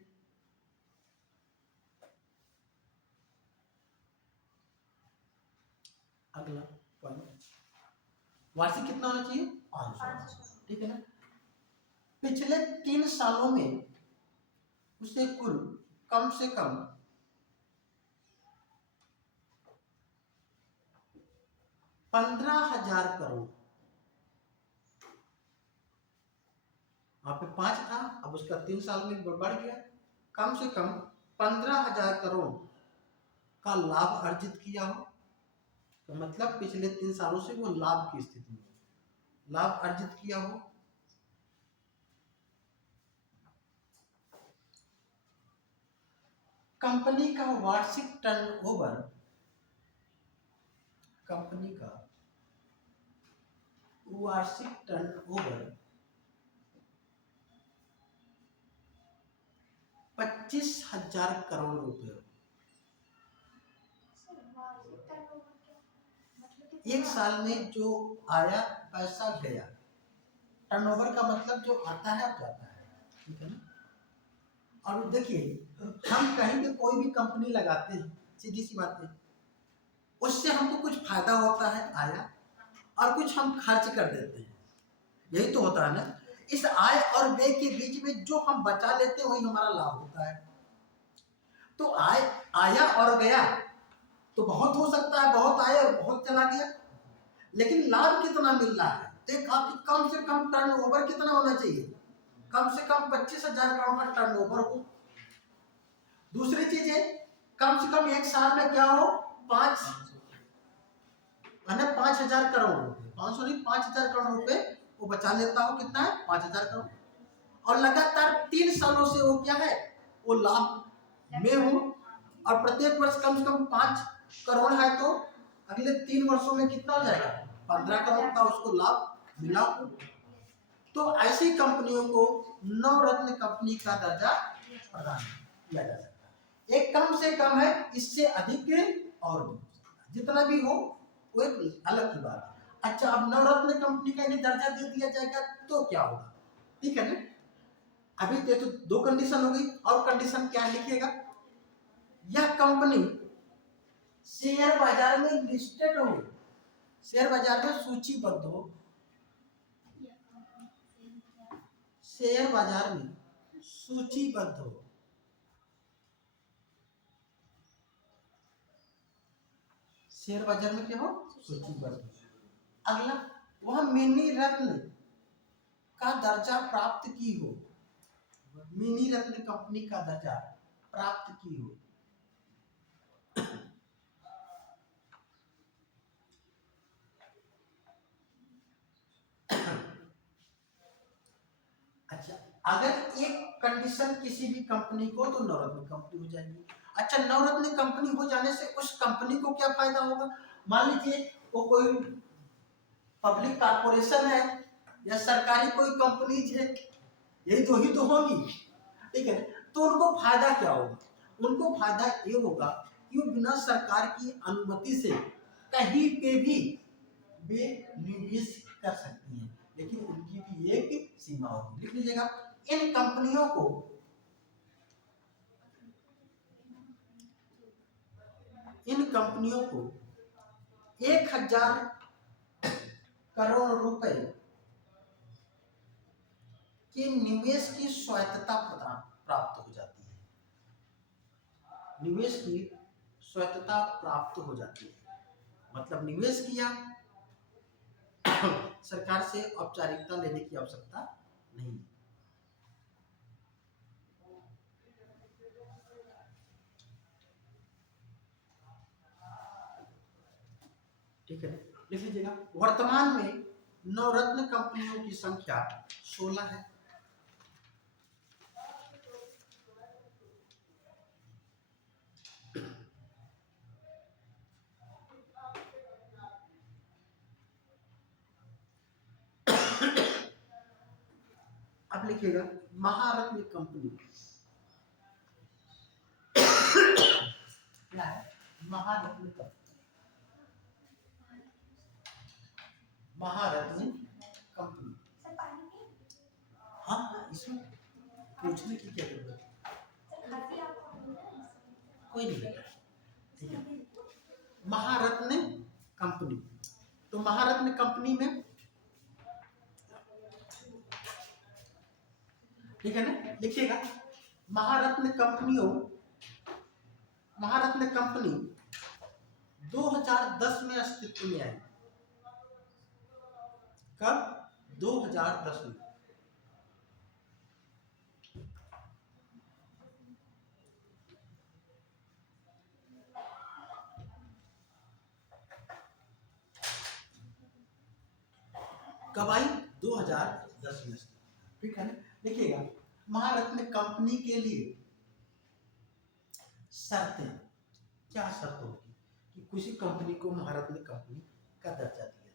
अगला पॉइंट, वार्षिक कितना होना चाहिए? 500। ठीक है ना। पिछले 3 सालों में उसे कुल कम से कम 15,000 करोड़, वहां पे 5 था, अब उसका 3 साल में बढ़ गया, कम से कम 15,000 करोड़ का लाभ अर्जित किया हो। तो मतलब पिछले 3 सालों से वो लाभ की स्थिति में, लाभ अर्जित किया हो। कंपनी का वार्षिक टर्नओवर, कंपनी का वार्षिक टर्नओवर 25,000 करोड़ रुपए, एक साल में जो आया पैसा गया। टर्नओवर का मतलब जो आता है जाता है, ठीक है ना। और देखिए, हम कहीं भी कोई भी कंपनी लगाते हैं, सीधी सी बात है, उससे हमको कुछ फायदा होता है आया, और कुछ हम खर्च कर देते हैं, यही तो होता है ना। इस आय और व्यय के बीच में जो हम बचा लेते हैं वही हमारा लाभ होता है। तो आय आया और गया तो बहुत हो सकता है, बहुत आया और बहुत चला गया, लेकिन लाभ कितना मिल रहा है? देख, आपकी कम से कम टर्नओवर कितना होना चाहिए? कम से कम 25,000 करोड़ का टर्नओवर हो। दूसरी चीज है, कम से कम एक साल में क्या हो? 5,000 करोड़ रुपए, 500 नहीं 5,000 करोड़ रुपए वो बचा लेता हो। कितना है? 5,000 करोड़। और लगातार 3 सालों से वो क्या है? वो लाभ में हो, और प्रत्येक वर्ष कम से कम 5 करोड़ है, तो अगले 3 वर्षों में कितना हो जाएगा? 15 करोड़ का उसको लाभ मिला हो। तो ऐसी कंपनियों को नवरत्न कंपनी का दर्जा प्रदान किया जा सकता है। एक कम से कम है, इससे अधिक और भी, जितना भी हो वो एक अलग की बात है। अच्छा, अब नवरत्न कंपनी का इन्हें दर्जा दे दिया जाएगा तो क्या होगा? ठीक है ना। अभी तो 2 कंडीशन हो गई, और कंडीशन क्या लिखिएगा? यह कंपनी शेयर बाजार में लिस्टेड हो, शेयर बाजार में सूचीबद्ध हो, शेयर बाजार में सूचीबद्ध हो, शेयर बाजार में क्या हो? सूचीबद्ध। अगला, वह मिनी रत्न का दर्जा प्राप्त की हो, मिनी रत्न कंपनी का दर्जा प्राप्त की हो। अच्छा, अगर एक कंडीशन किसी भी कंपनी को, तो नवरत्न कंपनी हो जाएगी। अच्छा, नवरत्न कंपनी हो जाने से उस कंपनी को क्या फायदा होगा? मान लीजिए वो कोई पब्लिक कॉर्पोरेशन है या सरकारी कोई कंपनीज है, यही दो ही तो होंगी, ठीक है। तो उनको फायदा क्या होगा? उनको फायदा ये होगा कि वो बिना सरकार की अनुमति से कहीं पे भी वे निवेश कर सकती हैं, लेकिन उनकी भी एक सीमा होगी। लिख लीजिएगा, इन कंपनियों को इन कंपनियों को 1000 करोड़ रुपए के निवेश की स्वायत्तता प्रदान प्राप्त हो जाती है। निवेश की स्वायत्तता प्राप्त हो जाती है, मतलब निवेश किया, सरकार से औपचारिकता लेने की आवश्यकता नहीं। ठीक है, लिख लीजिएगा, वर्तमान में नवरत्न कंपनियों की संख्या 16 है। अब लिखिएगा, महारत्न कंपनी क्या है? महारत्न कंपनी, महारत्न कंपनी। हाँ, इसमें पूछने की क्या जरूरत है, कोई नहीं। ठीक है, महारत्न कंपनी, तो महारत्न कंपनी में, ठीक है ना, लिखिएगा, महारत्न कंपनी 2010 में अस्तित्व में आई। कब? 2010 में। कब आई? 2010 में। ठीक है ना, देखिएगा, महारत्न कंपनी के लिए शर्तें, क्या शर्त होगी कि किसी कंपनी को महारत्न कंपनी का दर्जा दिया जाएगा।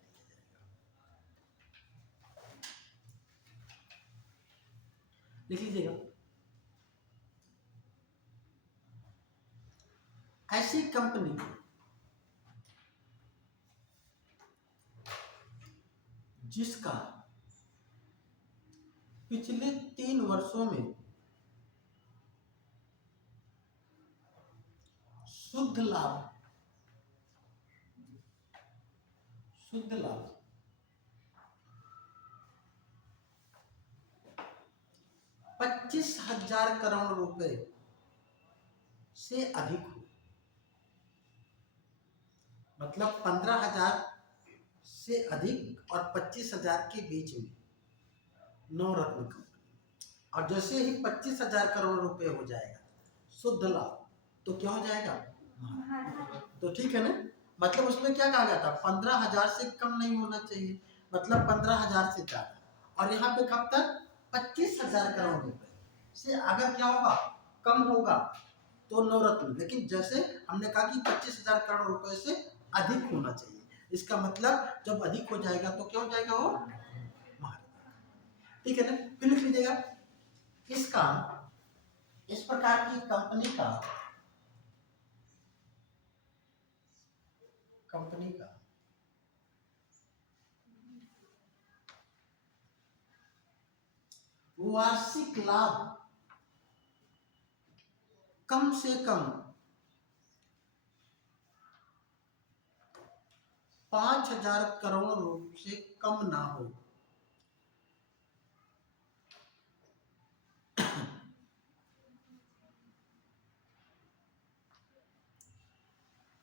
लिख लीजिएगा, ऐसी कंपनी जिसका पिछले 3 वर्षों में शुद्ध लाभ 25,000 करोड़ रुपए से अधिक हो, मतलब 15,000 से अधिक और 25,000 के बीच में नवरत्न कंपनी। और जैसे ही 25,000 करोड़ रुपए हो जाएगा शुद्ध लाभ, तो क्या हो जाएगा? तो ठीक है ना, मतलब उसमें क्या कहा गया था, 15,000 से कम नहीं होना चाहिए, मतलब 15,000 से ज्यादा। और यहाँ पे कब तक? 25,000 करोड़ रुपए से अगर क्या होगा, कम होगा तो नवरत्न, लेकिन जैसे हमने कहा कि 25,000 करोड़ रुपए से अधिक होना चाहिए, इसका मतलब जब अधिक हो जाएगा तो क्या हो जाएगा? वो महारत्न। ठीक है ना, फिर लिख लीजिएगा, इसका इस प्रकार की कंपनी का वार्षिक लाभ कम से कम 5,000 करोड़ से कम ना हो।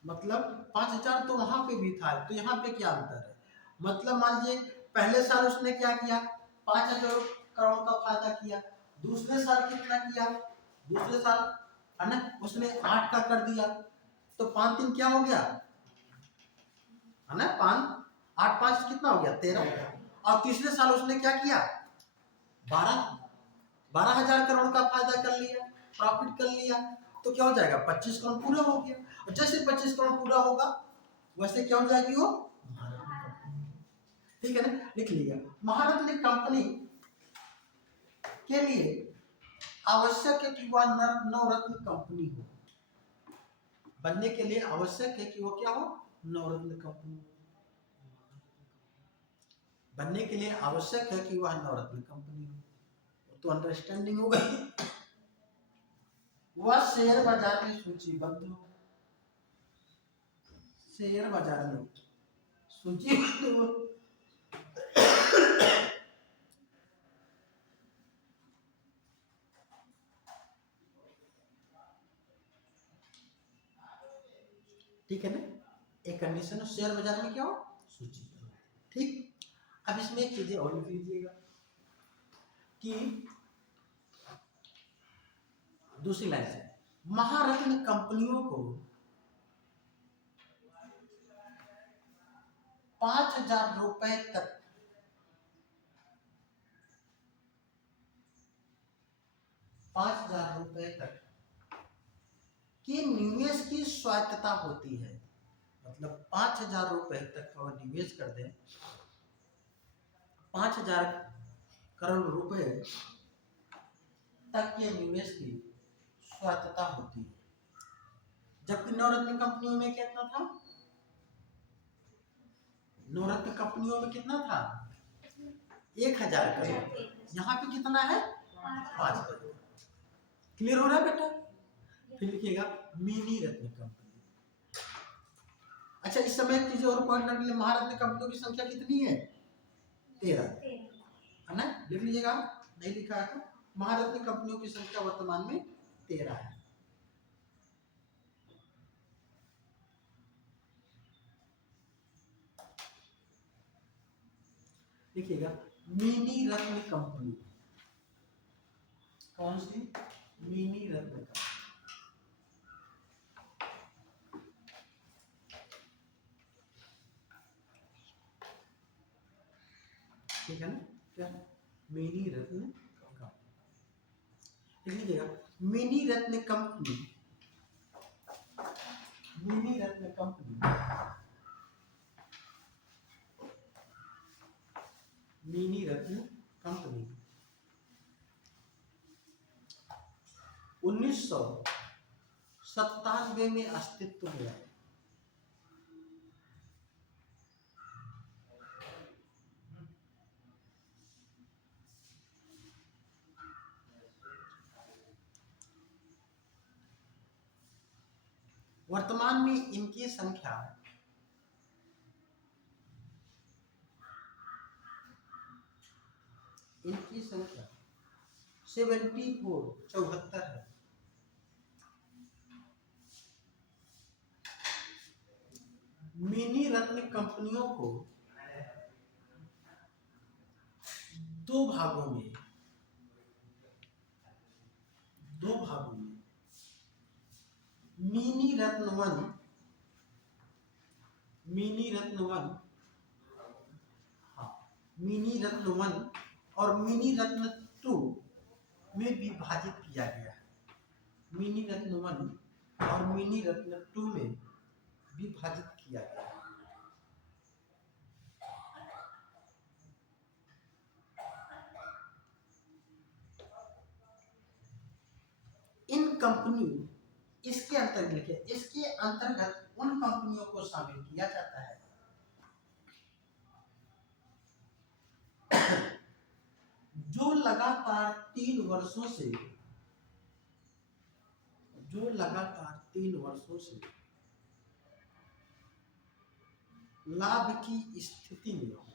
मतलब 5,000 तो वहां पे भी था, तो यहाँ पे क्या अंतर है? मतलब मान लीजिए पहले साल उसने क्या किया, 5,000 करोड़ का फायदा किया, दूसरे साल कितना किया, दूसरे साल है ना उसने 8 का कर दिया, तो 5 3 क्या हो गया, है ना, 8 5 कितना हो गया, 13। और तीसरे साल उसने क्या किया, 12,000 करोड़ का फायदा कर लिया, प्रॉफिट कर लिया, तो क्या हो जाएगा, 25 करोड़ पूरा हो गया। और जैसे 25 करोड़ पूरा होगा वैसे क्या हो जाएगी वो, ठीक है ना, लिख लिया, महारत्न कंपनी के लिए आवश्यक है कि वह नवरत्न कंपनी हो, बनने के लिए आवश्यक है कि वो क्या हो, नवरत्न कंपनी बनने के लिए आवश्यक है कि वह नवरत्न कंपनी हो। तो अंडरस्टैंडिंग हो गई। वह शेयर बाजार में सूचीबद्ध हो, शेयर बाजार में सूचीबद्ध हो, ठीक है ना। एक कंडीशन शेयर बाजार में क्या हो, सूचीबद्ध। ठीक, अब इसमें एक चीजें और लिख लीजिएगा कि दूसरी लाइन से महारत्न कंपनियों को 5,000 रुपए तक 5,000 रुपए तक के निवेश की स्वायत्तता होती है। मतलब 5,000 रुपए तक का निवेश कर दें, 5,000 करोड़ रुपए तक के निवेश की स्वायत्तता होती है। जबकि नवरत्न कंपनियों में कितना था, नवरत्न कंपनियों में कितना था 1,000 करोड़, यहाँ पे कितना है 5 करोड़। क्लियर हो रहा है बेटा। फिर लिखिएगा मिनी रत्न कंपनी। अच्छा, इस समय एक चीज और पॉइंट करने के लिए, महारत्न कंपनियों की संख्या कितनी है 13 है ना, लिख लीजिएगा। नहीं लिखा है तो महारत्न कंपनियों की संख्या वर्तमान में 13 है। लिखिएगा मिनी रत्न कंपनी, कौन सी, मिनी रत्न कंपनी। ठीक है ना, क्या मिनी रत्न कंपनी। लिख लीजिएगा मिनी रत्न कंपनी, मिनी रत्न कंपनी, मिनी रत्न कंपनी 1997 में अस्तित्व में आई। वर्तमान में इनकी संख्या 74 है। मिनी रत्न कंपनियों को दो भागों में मिनी रत्न 1, मिनी रत्न 1, हाँ, मिनी रत्न 1 और मिनी रत्न 2 में विभाजित किया गया है। मिनी रत्न 1 और मिनी रत्न 2 में विभाजित किया गया है। इन कंपनियों, इसके अंतर्गत लिखे, इसके अंतर्गत उन कंपनियों को शामिल किया जाता है जो लगातार 3 वर्षों से लाभ की स्थिति में हो।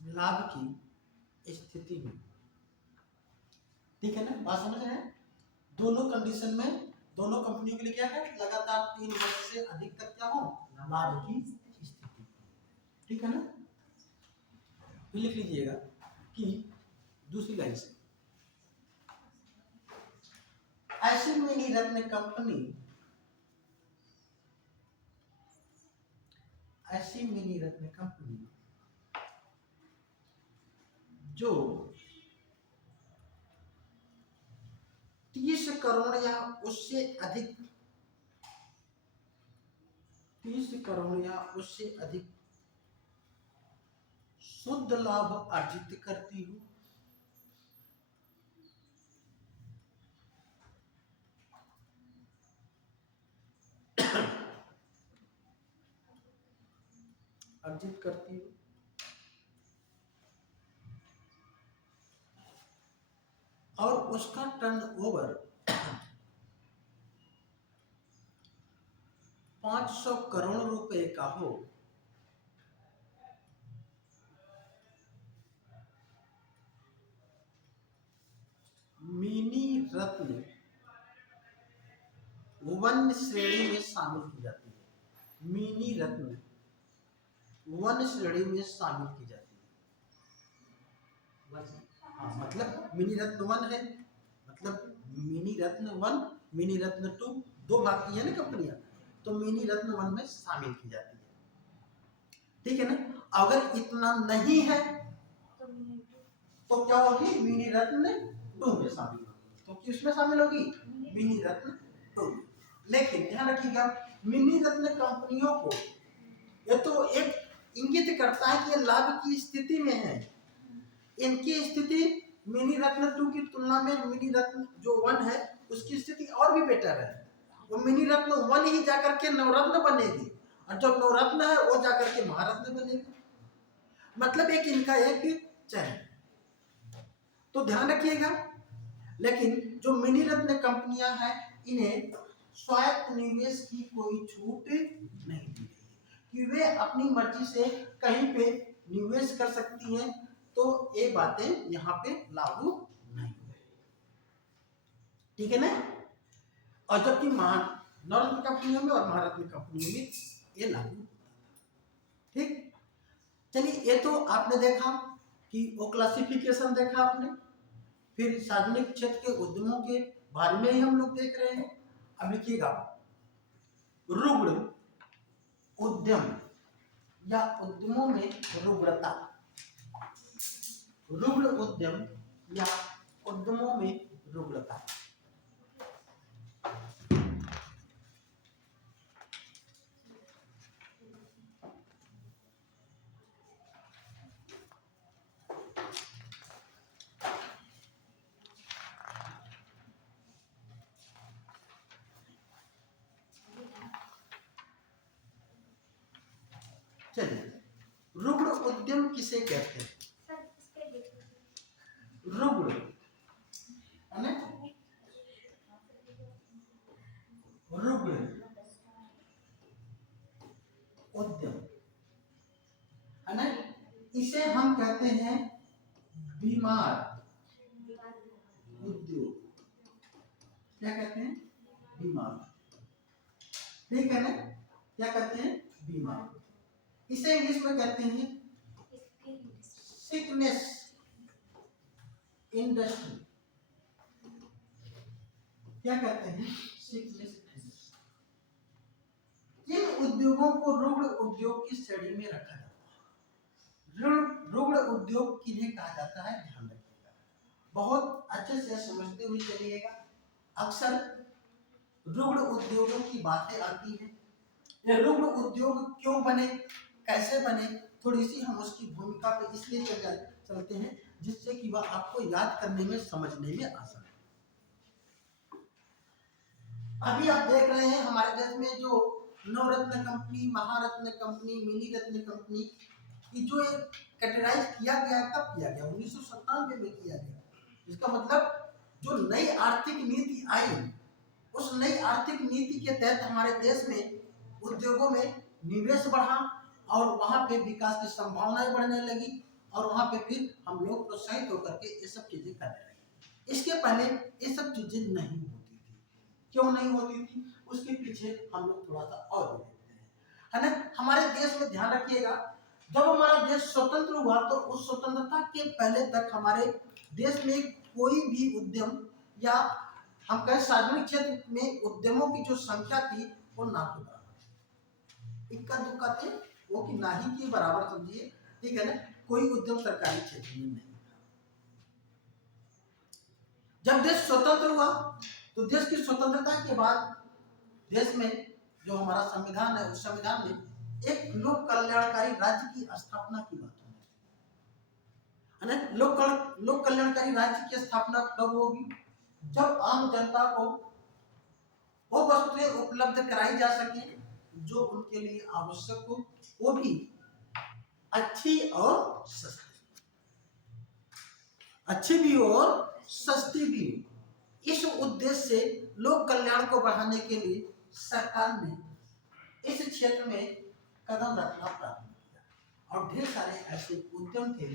लाभ की स्थिति में, ठीक है ना, बात समझ रहे हैं। दोनों कंडीशन में दोनों कंपनियों के लिए क्या है, लगातार 3 वर्ष से अधिक तक क्या हो, लाभ की स्थिति, ठीक है ना। तो लिख लीजिएगा कि दूसरी लाइन से ऐसी मिनी रत्न कंपनी, ऐसी मिनी रत्न कंपनी जो 30 करोड़ या उससे अधिक 30 करोड़ या उससे अधिक शुद्ध लाभ अर्जित करती हो, अर्जित करती हो। और उसका टर्नओवर 500 करोड़ रुपए का हो, मिनी रत्न वन श्रेणी में शामिल की जाती है। मिनी रत्न वन श्रेणी में शामिल की जाती है। हाँ, मतलब मिनी रत्न वन है, मतलब मिनी रत्न वन, मिनी रत्न टू, दो भाग की है ना कंपनियां, तो मिनी रत्न वन में शामिल की जाती है। ठीक है ना। अगर इतना नहीं है तो क्या होगी, मिनी रत्न टू में शामिल होगी। तो किसमें शामिल होगी, मिनी रत्न टू। लेकिन ध्यान रखिएगा, मिनी रत्न कंपनियों को ये तो एक इंगित करता है कि ये लाभ की स्थिति में है। इनकी स्थिति मिनी रत्न टू की तुलना में मिनी रत्न जो वन है उसकी स्थिति और भी बेटर है। वो मिनी रत्न वन ही जाकर के नवरत्न बनेगी, और जो नवरत्न है वो जाकर के महारत्न बनेगी। मतलब एक इनका एक चयन, तो ध्यान रखिएगा। लेकिन जो मिनी रत्न कंपनियां हैं इन्हें स्वायत्त निवेश की कोई छूट नहीं दी गई कि वे अपनी मर्जी से कहीं पे निवेश कर सकती हैं, तो ये बातें यहाँ पे लागू नहीं है। ठीक है ना। और जबकि नवरत्न कंपनियों में और महारत्न कंपनियों में ये लागू। ठीक, चलिए ये तो आपने देखा कि वो क्लासिफिकेशन देखा आपने, फिर सार्वजनिक क्षेत्र के उद्यमों के बारे में ही हम लोग देख रहे हैं। अब लिखिएगा, रुग्ण उद्यम या उद्यमों में रुग्णता, रुग्ण उद्यम या उद्यमों में रुग्णता। चलिए, रुग्ण उद्यम किसे कहते हैं? रुग्ण रुग्ण उद्यम है ना, इसे हम कहते हैं बीमार उद्योग। क्या कहते हैं? बीमार। ठीक है ना, क्या कहते हैं? बीमार। इसे इंग्लिश में कहते हैं सिकनेस इंडस्ट्री। क्या कहते हैं? Sickness industry. इन उद्योगों को रुग्ण उद्योग की श्रेणी में रखा जाता है। रुग्ण उद्योग किन्हें कहा जाता है, ध्यान रखिएगा, बहुत अच्छे से समझते हुए चलिएगा। अक्सर रुग्ण उद्योगों की बातें आती हैं। ये रुग्ण उद्योग क्यों बने, कैसे बने, थोड़ी सी हम उसकी भूमिका पे इसलिए चलते हैं जिससे कि वह आपको याद करने में, समझने में आसान है। अभी आप देख रहे हैं हमारे देश में जो नवरत्न कंपनी, महारत्न कंपनी, मिनी रत्न कंपनी की जो एक कैटेगराइज किया गया, कब किया गया? 1997 में किया गया। इसका मतलब जो नई आर्थिक नीति आई, उस नई आर्थिक नीति के तहत हमारे देश में उद्योगों में निवेश बढ़ा और वहां पे विकास की संभावनाएं बढ़ने लगी, और वहां पे फिर हम लोग प्रोत्साहित होकर के ये सब चीजें करने लगे। इसके पहले ये सब चीजें नहीं होती थी। क्यों नहीं होती थी, उसके पीछे हम लोग थोड़ा सा और देखते हैं, है ना। हमारे देश में ध्यान रखिएगा, जब हमारा देश स्वतंत्र हुआ तो उस स्वतंत्रता के पहले तक हमारे देश में कोई भी उद्यम या हम कहें सार्वजनिक क्षेत्र में उद्यमों की जो संख्या थी वो ना के बराबर, इक्का दुक्का थे वो कि ना ही के बराबर समझिए। ठीक है ना, कोई उद्यम सरकारी क्षेत्र में नहीं था। जब देश स्वतंत्र हुआ तो देश की स्वतंत्रता के बाद देश में जो हमारा संविधान है, उस संविधान में एक लोक कल्याणकारी राज्य की स्थापना की बात है ना। लोक कल्याणकारी राज्य की स्थापना कब होगी? जब आम जनता को वो वस्तुएं उपलब्ध कराई जा सके जो उनके लिए आवश्यक हो, वो भी अच्छी और सस्ती, अच्छी भी हो और सस्ती भी हो। इस उद्देश्य से लोक कल्याण को बढ़ाने के लिए सरकार ने इस क्षेत्र में कदम रखना प्रारंभ किया और ढेर सारे ऐसे उद्यम थे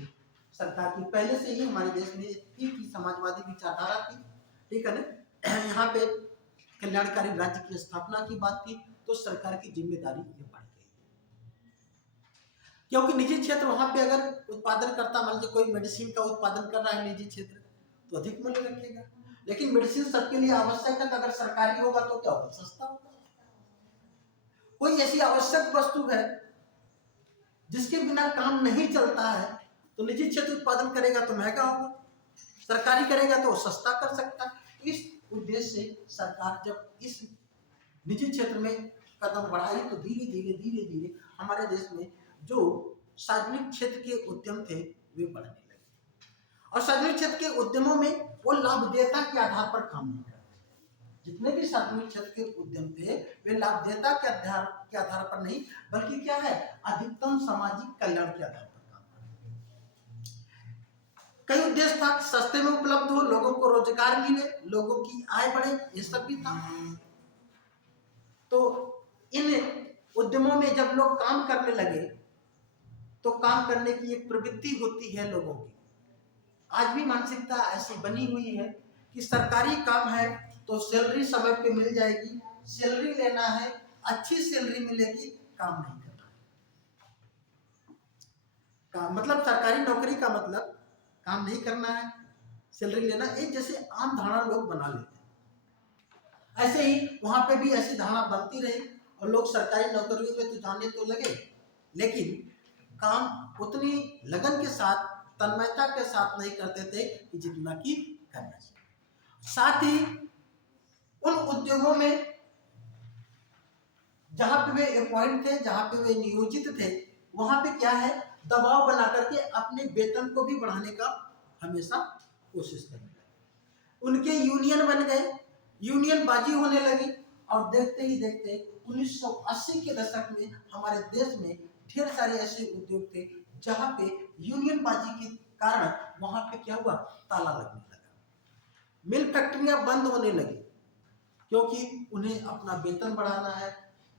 सरकार की पहले से ही हमारे देश में थी कि समाजवादी विचारधारा थी, ठीक है ना। यहाँ पे कल्याणकारी राज्य की स्थापना की बात थी तो सरकार की जिम्मेदारी ये बढ़ गई, क्योंकि निजी क्षेत्र वहां पे अगर उत्पादन करता, मान लीजिए कोई मेडिसिन का उत्पादन कर रहा है निजी क्षेत्र, तो अधिक मूल्य रखेगा, लेकिन मेडिसिन सबके लिए आवश्यक है, तो अगर सरकारी होगा तो क्या होगा, सस्ता होगा। कोई ऐसी आवश्यक वस्तु है जिसके बिना काम नहीं चलता है, तो निजी क्षेत्र उत्पादन करेगा तो महंगा होगा, सरकारी करेगा तो सस्ता कर सकता है। इस उद्देश्य से सरकार जब इस निजी क्षेत्र में कदम बढ़ाई तो धीरे धीरे हमारे देश में जो सार्वजनिक क्षेत्र के उद्यम थे वे बढ़ने लगे और सार्वजनिक क्षेत्र के उद्यमों में वो लाभदेयता के आधार पर काम नहीं करते। जितने भी सार्वजनिक क्षेत्र के उद्यम थे वे लाभदेयता के आधार पर नहीं, बल्कि क्या है, अधिकतम सामाजिक कल्याण के आधार पर काम करते। कई उद्देश्य था, सस्ते में उपलब्ध हो, लोगों को रोजगार मिले, लोगों की आय बढ़े, ये सब भी था। तो इन उद्यमों में जब लोग काम करने लगे तो काम करने की एक प्रवृत्ति होती है लोगों की। आज भी मानसिकता ऐसी बनी हुई है कि सरकारी काम है तो सैलरी समय पे मिल जाएगी, सैलरी लेना है, अच्छी सैलरी मिलेगी, काम नहीं करना काम मतलब सरकारी नौकरी का मतलब काम नहीं करना है, सैलरी लेना, एक जैसे आम धारणा लोग बना लेते हैं। ऐसे ही वहां पे भी ऐसी धारणा बनती रही और लोग सरकारी नौकरियों में तो जाने तो लगे, लेकिन काम उतनी लगन के साथ, तन्मयता के साथ नहीं करते थे कि जितना कि करना चाहिए। साथ ही उन उद्योगों में जहां पे वे अपॉइंट थे, जहां पे वे नियोजित थे, वहां पे क्या है, दबाव बना करके अपने वेतन को भी बढ़ाने का हमेशा कोशिश करने लगे। उनके यूनियन बन गए, यूनियन बाजी होने लगी और देखते ही देखते 1980 के दशक में हमारे देश में ढेर सारे ऐसे उद्योग थे जहां पे यूनियन बाजी के कारण वहां पे क्या हुआ, ताला लगने लगा, मिल फैक्ट्रियां बंद होने लगी, क्योंकि उन्हें अपना वेतन बढ़ाना है,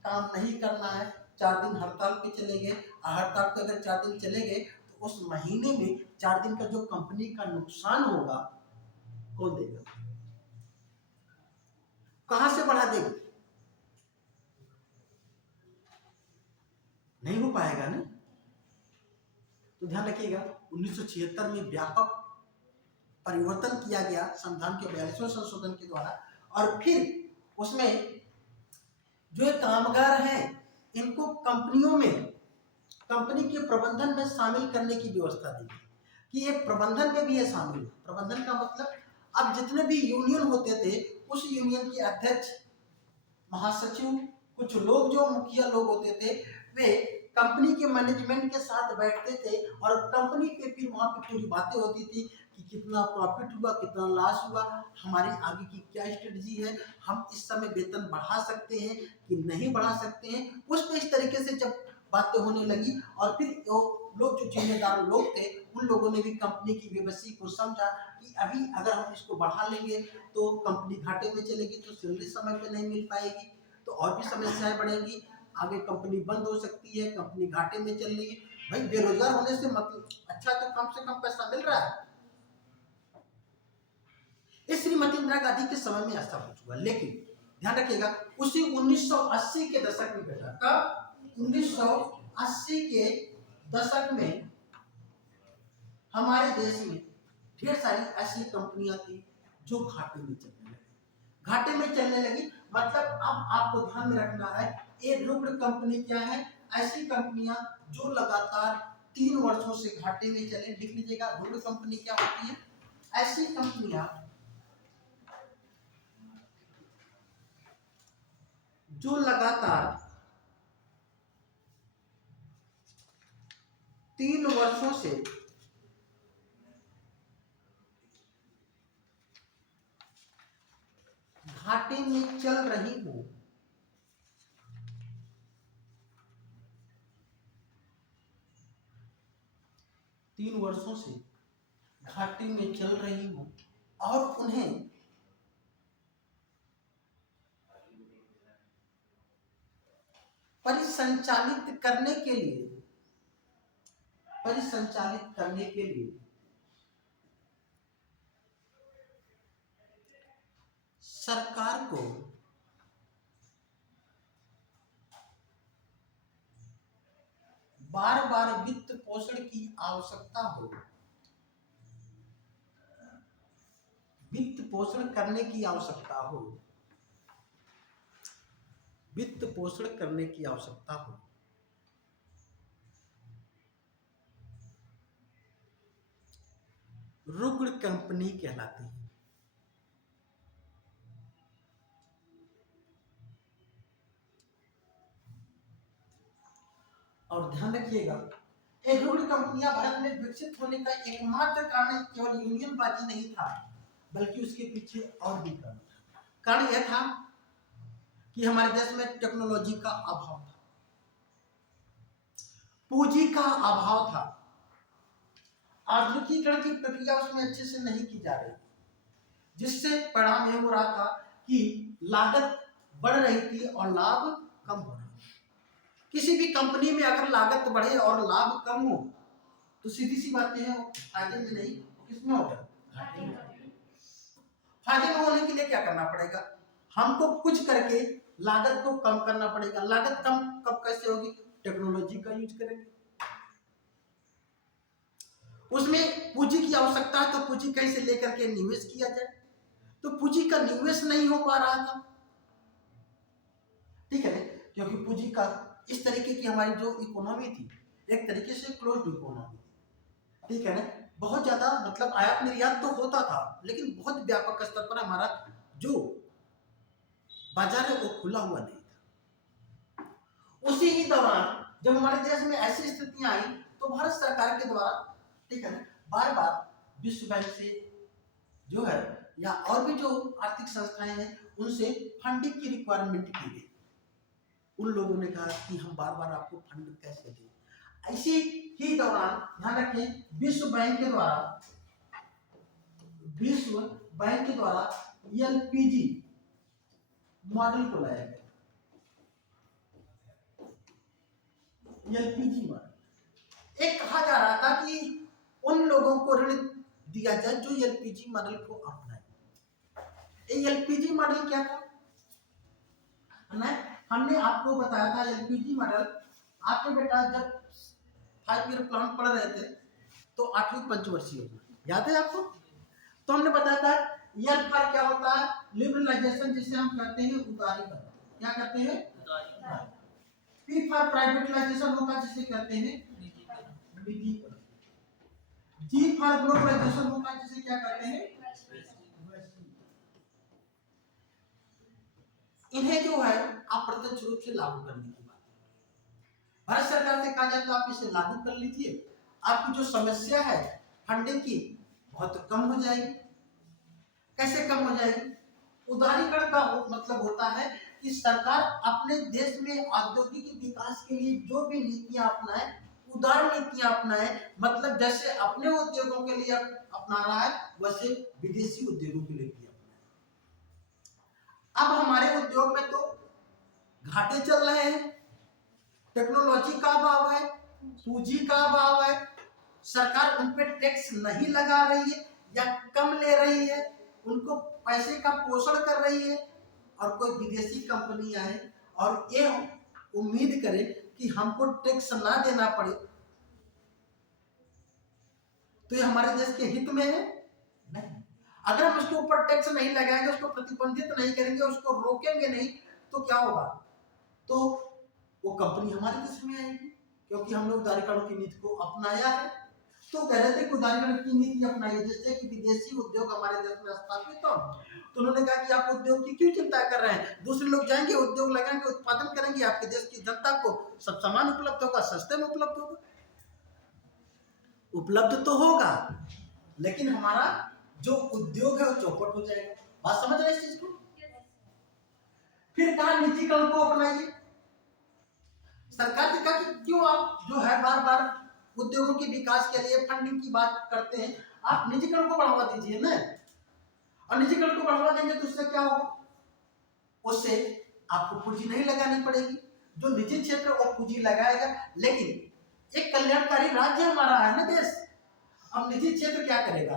काम नहीं करना है। 4 दिन हड़ताल पे चले गए, हड़ताल पे अगर 4 दिन चले गए तो उस महीने में 4 दिन का जो कंपनी का नुकसान होगा कौन देगा, कहां से बढ़ा देगी, नहीं हो पाएगा ना। तो ध्यान रखिएगा 1976 में व्यापक परिवर्तन किया गया संविधान के 42वें संशोधन के द्वारा, और फिर उसमें जो कामगार हैं इनको कंपनियों में, कंपनी के प्रबंधन में शामिल करने की व्यवस्था दी कि एक प्रबंधन में भी ये शामिल। प्रबंधन का मतलब अब जितने भी यूनियन होते थे उस यूनियन के अध्यक्ष, महासचिव, कुछ लोग जो मुखिया लोग होते थे वे कंपनी के मैनेजमेंट के साथ बैठते थे और कंपनी पे फिर वहां पे पूरी बातें होती थी कि कितना प्रॉफिट हुआ, कितना लॉस हुआ, हमारी आगे की क्या स्ट्रेटजी है, हम इस समय वेतन बढ़ा सकते हैं कि नहीं बढ़ा सकते हैं। उस पे इस तरीके से जब बातें होने लगी और फिर लोग जो जिम्मेदार लोग थे उन लोगों ने भी कंपनी की बेबसी को समझा कि अभी अगर हम इसको बढ़ा लेंगे तो कंपनी घाटे में चलेगी, तो सैलरी समय पे नहीं मिल पाएगी, तो और भी समस्याएं बढ़ेंगी, आगे कंपनी बंद हो सकती है, कंपनी घाटे में चल रही है। भाई बेरोजगार होने से मतलब अच्छा तो कम से कम पैसा मिल रहा है। इस श्रीमती इंदिरा गांधी के समय में ऐसा कुछ हुआ, लेकिन ध्यान रखिएगा उसी 1980 के दशक में बेटा, कब 1980 के दशक में हमारे देश में ढेर सारी ऐसी कंपनियां थी जो घाटे में चलने लगी। घाटे में चलने लगी मतलब अब आपको ध्यान में रखना है, एक रुग्ण कंपनी क्या है, ऐसी कंपनियां जो लगातार 3 वर्षों से घाटे में चले। लिख लीजिएगा रुग्ण कंपनी क्या होती है, ऐसी कंपनियां जो लगातार 3 वर्षों से घाटे में चल रही हो, 3 वर्षों से घाटे में चल रही हूं और उन्हें परिसंचालित करने के लिए सरकार को बार बार वित्त पोषण की आवश्यकता हो, वित्त पोषण करने की आवश्यकता हो, वित्त पोषण करने की आवश्यकता हो। रुग्ण कंपनी कहलाती है। और ध्यान रखिएगा, ये रुग्ण कंपनियां भारत में विकसित होने का एकमात्र कारण केवल यूनियनबाजी नहीं था, बल्कि उसके पीछे और भी कारण यह था कि हमारे देश में टेक्नोलॉजी का अभाव था, पूंजी का अभाव था, आधुनिकीकरण की प्रक्रिया उसमें अच्छे से नहीं की जा रही, जिससे परिणाम यह हो रहा था कि लागत बढ़ रही थी और लाभ कम हो रहा था। किसी भी कंपनी में अगर लागत बढ़े और लाभ कम हो तो सीधी सी बात है वो फायदे में नहीं, किसमें होगा? घाटे में। फायदे में होने के लिए क्या करना पड़ेगा? हमको कुछ करके लागत को कम करना पड़ेगा। लागत कम कब कैसे होगी? टेक्नोलॉजी का यूज करेंगे। उसमें पूंजी की आवश्यकता है, तो पूंजी कैसे लेकर के निवेश किया जाए, तो पूंजी का निवेश नहीं हो पा रहा था, ठीक है, क्योंकि पूंजी का इस तरीके की हमारी जो इकोनॉमी थी एक तरीके से क्लोज्ड इकोनॉमी, ठीक है ना, बहुत ज्यादा मतलब आयात निर्यात तो होता था लेकिन बहुत व्यापक स्तर पर हमारा जो बाजार है वो खुला हुआ नहीं था। उसी ही दौरान जब हमारे देश में ऐसी स्थितियां आई तो भारत सरकार के द्वारा, ठीक है ना, बार बार विश्व बैंक से जो है या और भी जो आर्थिक संस्थाएं हैं उनसे फंडिंग की रिक्वायरमेंट की गई। उन लोगों ने कहा कि हम बार बार आपको फंड कैसे दें। इसी ही दौरान ध्यान रखें, विश्व बैंक के द्वारा एलपीजी मॉडल को लाया गया। एलपीजी मॉडल, एक कहा जा रहा था कि उन लोगों को ऋण दिया जाए जो एलपीजी मॉडल को अपनाए। एलपीजी मॉडल क्या था? हमने आपको बताया था एलपीजी मॉडल। आपके बेटा जब 5 ईयर प्लान पढ़ रहे थे तो 8वीं पंचवर्षीय याद है आपको? तो हमने बताया था एल फॉर क्या होता है? लिबरलाइजेशन, जिसे हम कहते हैं उदारीकरण। क्या कहते हैं? उदारीकरण। पी फॉर प्राइवेटाइजेशन होगा, जिसे कहते हैं निजीकरण। जी फॉर ग्लोबलाइजेशन होगा, जिसे क्या कहते हैं? इन्हें जो है अप्रत्यक्ष रूप से लागू करने की बात है। भारत सरकार से कहा जाए तो आप इसे लागू कर लीजिए, आपकी जो समस्या है फंडिंग की बहुत कम हो जाएगी। कैसे कम हो जाएगी? उदारीकरण का मतलब होता है कि सरकार अपने देश में औद्योगिक विकास के लिए जो भी नीतियां अपनाए, उदार नीतियां अपनाए, मतलब जैसे अपने उद्योगों के लिए अपना रहा है वैसे विदेशी उद्योगों के लिए भी अपनाए। अब हमारे उद्योग में तो घाटे चल रहे हैं, टेक्नोलॉजी का अभाव है, पूंजी का अभाव है, सरकार उन पे टैक्स नहीं लगा रही है या कम ले रही है, उनको पैसे का पोषण कर रही है, और कोई विदेशी कंपनी आए और ये उम्मीद करे कि हमको टैक्स ना देना पड़े, तो ये हमारे देश के हित में है? नहीं। अगर हम उसके ऊपर टैक्स नहीं लगाएंगे, उसको प्रतिबंधित नहीं करेंगे, उसको रोकेंगे नहीं, तो क्या होगा? तो वो कंपनी हमारे देश में आएगी, क्योंकि हमने उदारीकरण की नीति को अपनाया है। तो कह रहे थे कि उदारीकरण की नीति अपनाइए, जिससे कि विदेशी उद्योग हमारे देश में स्थापित हो। तो उन्होंने कहा कि आप उद्योग की क्यों चिंता कर रहे हैं? दूसरे लोग जाएंगे, उद्योग लगाएंगे, उत्पादन करेंगे, आपके देश की जनता को सब सामान उपलब्ध होगा, सस्ते में उपलब्ध होगा। उपलब्ध तो होगा, लेकिन हमारा जो उद्योग है वो चौपट हो जाएगा। बात समझ रहे इस चीज को? फिर कहा निजीकरण को अपनाइए। सरकार ने कहा कि क्यों आप जो है बार बार उद्योगों के विकास के लिए फंडिंग की बात करते हैं, आप निजीकरण को बढ़ावा दीजिए ना। और निजीकरण को बढ़ावा देंगे तो उससे क्या होगा, उससे आपको पूंजी नहीं लगानी पड़ेगी। जो निजी क्षेत्र वो पूंजी लगाएगा, लेकिन एक कल्याणकारी राज्य हमारा है ना देश। अब निजी क्षेत्र क्या करेगा,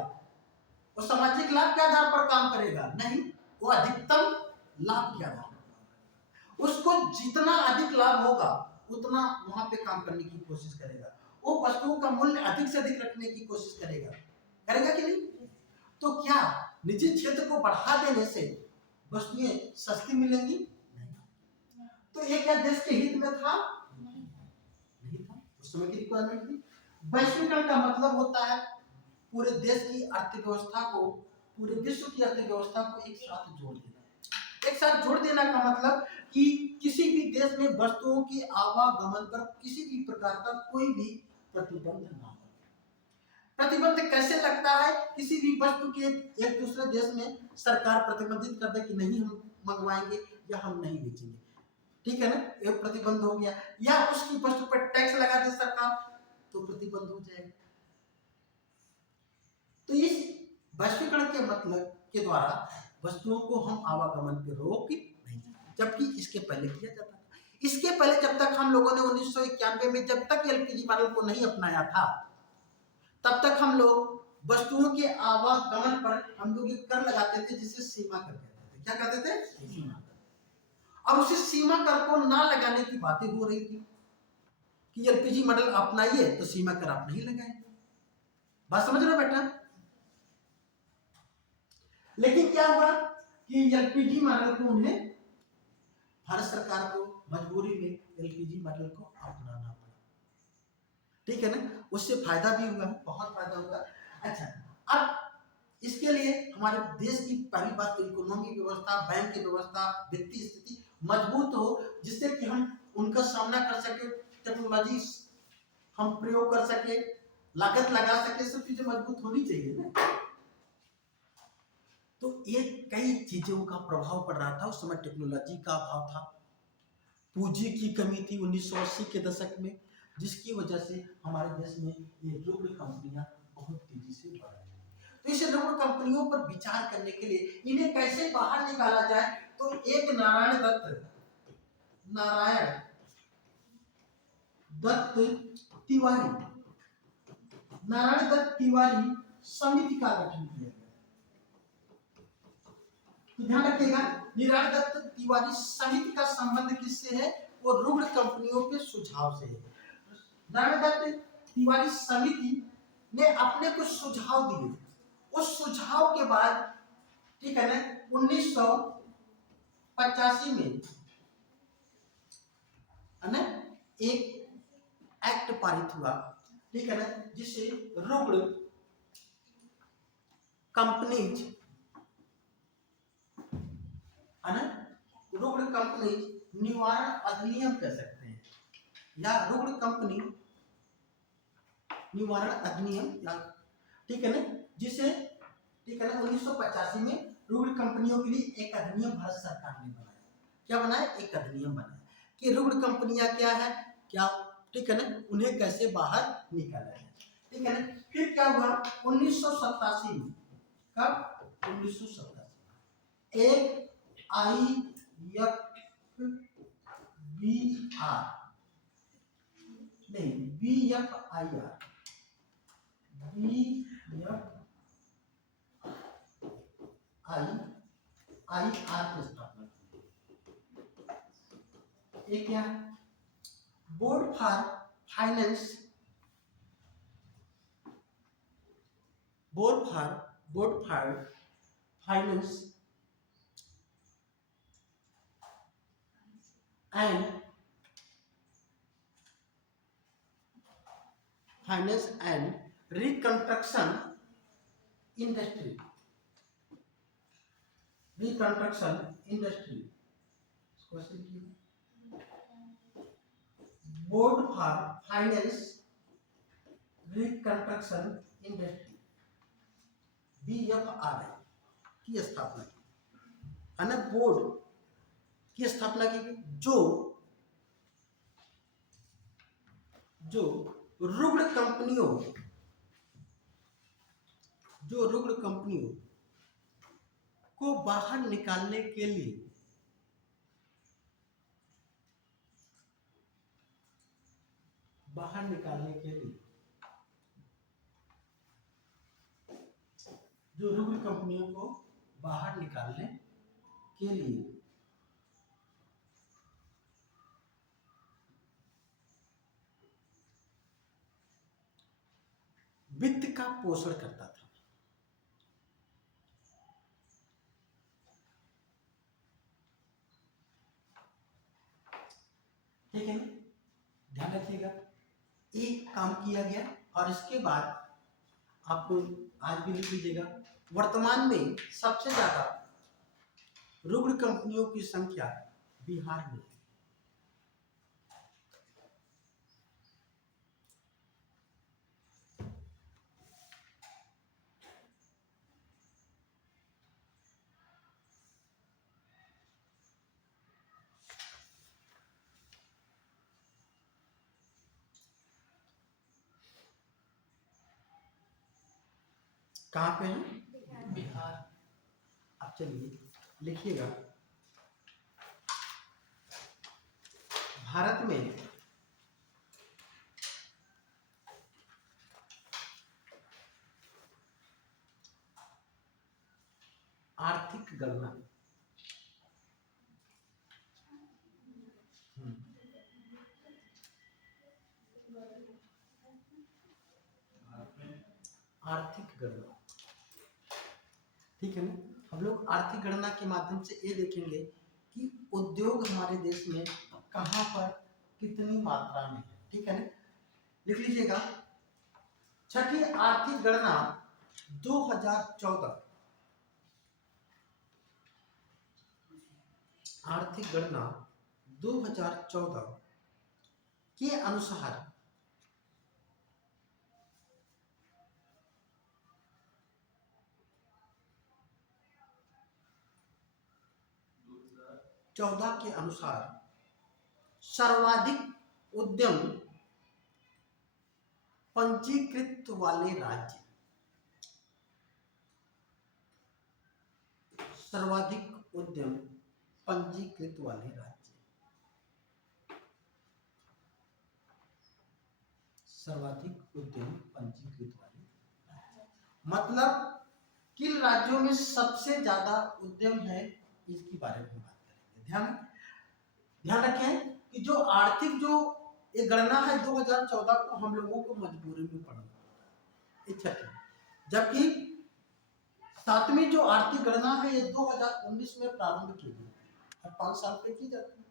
वो सामाजिक लाभ के आधार पर काम करेगा नहीं, वो अधिकतम लाभ के आधार पर, उसको जितना अधिक लाभ होगा उतना वहां पे काम करने की कोशिश करेगा, वो वस्तुओं का मूल्य अधिक से अधिक रखने की कोशिश करेगा, करेगा कि नहीं। तो क्या निजी क्षेत्र को बढ़ा देने से वस्तुएं सस्ती मिलेंगी? नहीं। तो ये क्या देश के हित में था? नहीं था। उस समय की रिक्वायरमेंट थी। वैश्वीकरण का मतलब होता है पूरे देश की अर्थव्यवस्था को, पूरे विश्व की अर्थव्यवस्था को एक साथ जोड़ देना। एक साथ जोड़ देना का मतलब कि किसी भी देश में वस्तुओं के आवागमन पर किसी भी प्रकार का कोई भी प्रतिबंध ना हो। प्रतिबंध कैसे लगता है, किसी भी वस्तु के एक दूसरे देश में सरकार प्रतिबंधित कर दे कि नहीं हम मंगवाएंगे या हम नहीं बेचेंगे, ठीक है ना, एक प्रतिबंध हो गया। या उसकी वस्तु पर टैक्स लगा दे सरकार तो प्रतिबंध हो जाएगा। तो इस वैश्वीकरण के मतलब के द्वारा वस्तुओं को हम आवागमन पे रोक नहीं, जबकि इसके पहले किया जाता था। इसके पहले जब तक हम लोगों ने 1991 में जब तक एलपीजी मॉडल को नहीं अपनाया था, तब तक हम लोग वस्तुओं के आवागमन पर हम लोग एक कर लगाते थे जिसे सीमा कर कहते थे। क्या कहते थे? सीमा कर। अब उसे सीमा कर को ना लगाने की बातें हो रही थी कि एलपीजी मॉडल अपनाइए तो सीमा कर आप नहीं लगाएंगे। बात समझ रहे बेटा? लेकिन क्या हुआ कि एलपीजी मॉडल को उन्हें, भारत सरकार को मजबूरी में एलपीजी मॉडल को अपनाना पड़ा, ठीक है ना। उससे फायदा भी हुआ, बहुत फायदा हुआ। अच्छा, अब इसके लिए हमारे देश की पहली बात तो इकोनॉमी व्यवस्था, बैंक की व्यवस्था, वित्तीय स्थिति मजबूत हो, जिससे कि हम उनका सामना कर सके, टेक्नोलॉजी हम प्रयोग कर सके, लागत लगा सके, सब चीजें मजबूत होनी चाहिए ना। तो ये कई चीजों का प्रभाव पड़ रहा था। उस समय टेक्नोलॉजी का अभाव था, पूंजी की कमी थी 1980 के दशक में, जिसकी वजह से हमारे देश में ये रुग्ण कंपनियां बहुत तेजी से बढ़ रही हैं। तो इस रुग्ण कंपनियों पर विचार करने के लिए इन्हें कैसे बाहर निकाला जाए, तो एक नारायण दत्त तिवारी समिति का गठन किया गया। तो ध्यान रखिएगा, नारायण दत्त तिवारी समिति का संबंध किससे है? वो रुग्ण कंपनियों के सुझाव से है। नारायण दत्त तिवारी समिति ने अपने कुछ सुझाव दिए, उस सुझाव के बाद, ठीक है ना, 1985 में है ना एक एक्ट पारित हुआ, ठीक है ना, जिसे रुग्ण कंपनीज है ना, रुग्ण कंपनी निवारण अधिनियम कह सकते हैं, या रुग्ण कंपनी निवारण अधिनियम, या ठीक है ना, जिसे, ठीक है ना, 1985 में रुग्ण कंपनियों के लिए एक अधिनियम भारत सरकार ने बनाया। क्या बनाया? एक अधिनियम बनाया कि रुग्ण कंपनियां क्या है, क्या, ठीक है ना, उन्हें कैसे बाहर निकाला जाए, ठीक है ना। फिर क्या हुआ 1987 में, कब? 1987 एक IFBR नहीं, BFIR की स्थापना की। एक क्या? Board for finance and reconstruction industry, board for finance reconstruction industry, BFRI की स्थापना की, है ना। बोर्ड की स्थापना की, जो रुग्ण कंपनियों, जो रुग्ण कंपनियों को बाहर निकालने के लिए जो रुग्ण कंपनियों को बाहर निकालने के लिए वित्त का पोषण करता था। ठीक है, ध्यान रखिएगा, ये काम किया गया। और इसके बाद आपको आज भी लिख लीजिएगा, वर्तमान में सबसे ज्यादा रुग्ण कंपनियों की संख्या बिहार में है। कहाँ पे है? बिहार। अब चलिए लिखिएगा, भारत में आर्थिक गणना आर्थिक गणना, ठीक है ना। हम लोग आर्थिक गणना के माध्यम से ये देखेंगे कि उद्योग हमारे देश में कहाँ पर कितनी मात्रा में है। ठीक है ना, लिख लीजिएगा, छठी आर्थिक गणना 2014, आर्थिक गणना 2014 के अनुसार सर्वाधिक उद्यम पंजीकृत वाले राज्य, सर्वाधिक उद्यम पंजीकृत वाले राज्य, सर्वाधिक उद्यम पंजीकृत वाले राज्य, मतलब किन राज्यों में सबसे ज्यादा उद्यम है, इसके बारे में बात करेंगे। ध्यान रखें कि जो आर्थिक जो ये गणना है 2014 को हम लोगों को मजबूरी में पढ़ना पड़ता है, जबकि सातवीं जो आर्थिक गणना है ये 2019 में प्रारंभ की गई, हर 5 साल पे की जाती है।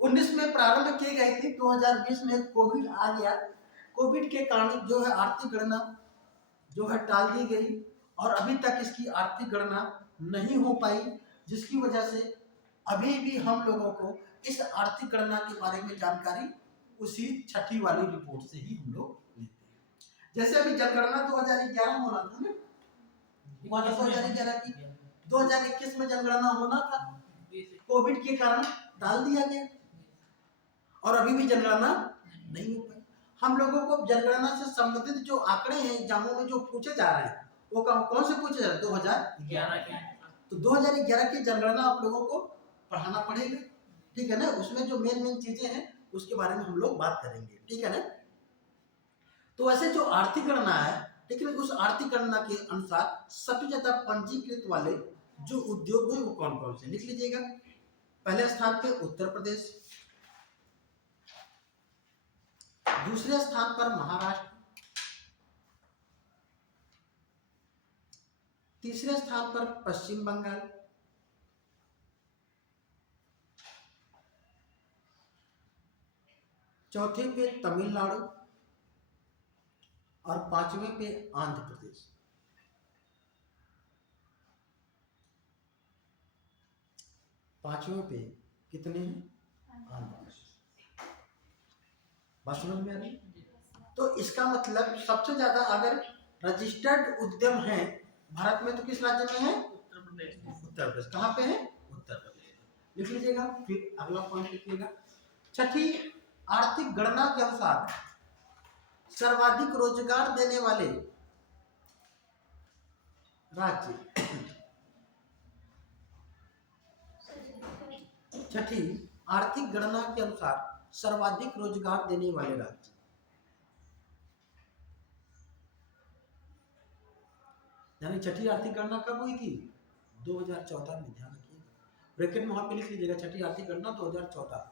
19 में प्रारंभ की गई थी, 2020 में कोविड आ गया, कोविड के कारण जो है आर्थिक गणना जो है टाल दी गई और अभी तक इसकी आर्थिक गणना नहीं हो पाई, जिसकी वजह से अभी भी हम लोगों को इस आर्थिक गणना के बारे में जानकारी उसी छठी वाली रिपोर्ट से ही हम लोग लेते हैं। जैसे अभी जनगणना 2011 होना था ना, 2011 की 2021 में जनगणना होना था, कोविड के कारण डाल दिया गया और अभी भी जनगणना नहीं हो पाई। हम लोगों को जनगणना से संबंधित जो आंकड़े हैं एग्जामों में जो पूछे जा रहे हैं वो कौन से पूछे जा रहे हैं? 2011। तो 2011 की जनगणना आप लोगों को पढ़ाना पड़ेगा, ठीक है ना। उसमें जो मेन चीजें हैं उसके बारे में हम लोग बात करेंगे, ठीक है ना। तो ऐसे जो आर्थिक गणना है, लेकिन उस आर्थिक गणना के अनुसार सबसे ज्यादा पंजीकृत वाले जो उद्योग है वो कौन कौन से, लिख लीजिएगा। पहले स्थान पे उत्तर प्रदेश, दूसरे स्थान पर महाराष्ट्र, तीसरे स्थान पर पश्चिम बंगाल, चौथे पे तमिलनाडु और पांचवें पे आंध्र प्रदेश। पांचवें पे कितने हैं? आंध्र प्रदेश। बात समझ में आ रही? तो इसका मतलब सबसे ज्यादा अगर रजिस्टर्ड उद्यम है भारत में तो किस राज्य में है? उत्तर प्रदेश। उत्तर प्रदेश कहाँ पे है? उत्तर प्रदेश। लिख लीजिएगा। फिर अगला पॉइंट लिखिएगा, छठी आर्थिक गणना के अनुसार सर्वाधिक रोजगार देने वाले राज्य। छठी, आर्थिक गणना के अनुसार सर्वाधिक रोजगार देने वाले राज्य। यानी छठी आर्थिक गणना कब हुई थी? 2014 में, ध्यान रखिएगा, ब्रैकेट में वहां पे लिख लीजिएगा छठी आर्थिक गणना 2014,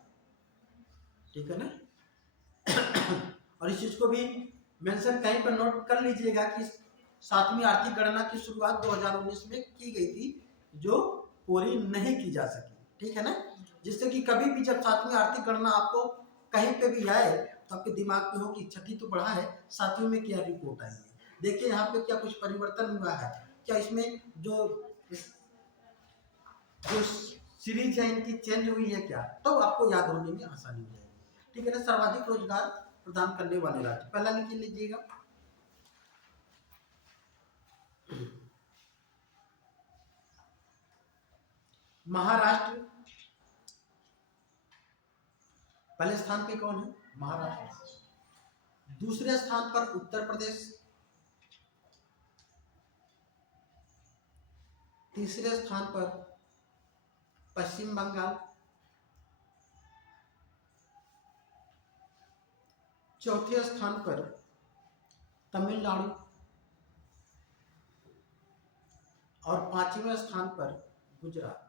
ठीक है ना। और इस चीज को भी मेंशन कहीं पर नोट कर लीजिएगा कि सातवीं आर्थिक गणना की शुरुआत 2019 में की गई थी, जो पूरी नहीं की जा सकी, ठीक है ना। जिससे कि कभी भी जब सातवीं आर्थिक गणना आपको कहीं पे भी आए तो आपके दिमाग में हो कि छठी तो बढ़ा है, सातवीं में क्या रिपोर्ट आई है। देखिए यहाँ पे क्या कुछ परिवर्तन हुआ है क्या, इसमें जो सीरीज है इनकी चेंज हुई है क्या, तो आपको याद होने में आसानी हो जाएगी, ठीक है ना। सर्वाधिक रोजगार प्रदान करने वाले राज्य, पहला लिख लीजिएगा महाराष्ट्र। पहले स्थान पे कौन है? महाराष्ट्र। दूसरे स्थान पर उत्तर प्रदेश। तीसरे स्थान पर पश्चिम बंगाल। चौथे स्थान पर तमिलनाडु। और पांचवें स्थान पर गुजरात।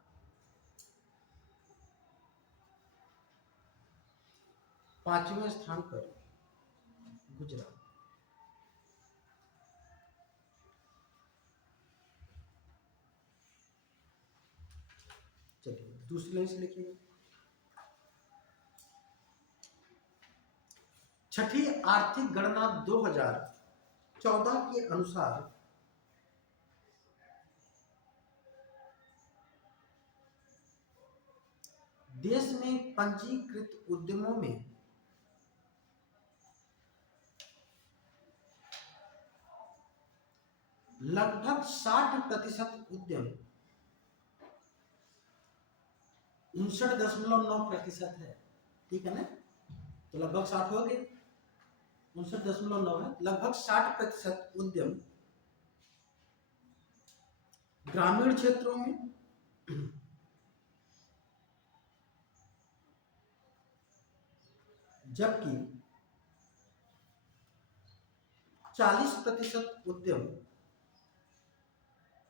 पांचवें स्थान पर गुजरात। चलिए दूसरी लाइन से लिखिए। छठी आर्थिक गणना 2014 के अनुसार देश में पंजीकृत उद्यमों में लगभग 60% उद्यम 59.9% है, ठीक है ना। तो लगभग 60 हो गए, 59.9 है। लगभग 60% उद्यम ग्रामीण क्षेत्रों में, जबकि 40% उद्यम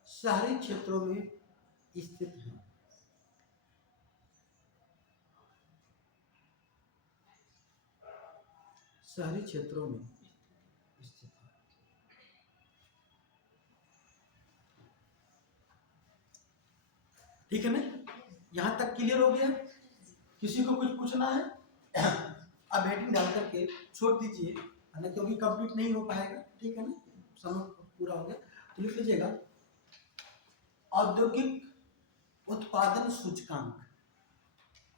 शहरी क्षेत्रों में स्थित हैं। शहरी क्षेत्रों में स्थित है, ठीक है ना। यहां तक क्लियर हो गया? किसी को कुछ पूछना है? अब हेडिंग डाल करके छोड़ दीजिए, है ना, क्योंकि कंप्लीट नहीं हो पाएगा, ठीक है ना। समय पूरा हो गया तो लिख लीजिएगा औद्योगिक उत्पादन सूचकांक।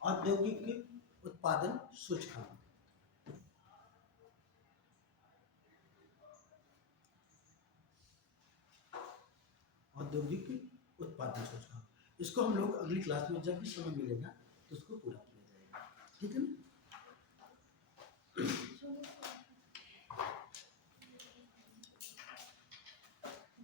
औद्योगिक उत्पादन सूचकांक। औद्योगिक उत्पादन सूचकांक, इसको हम लोग अगली क्लास में जब भी समय मिलेगा तो उसको पूरा किया जाएगा, ठीक है ना।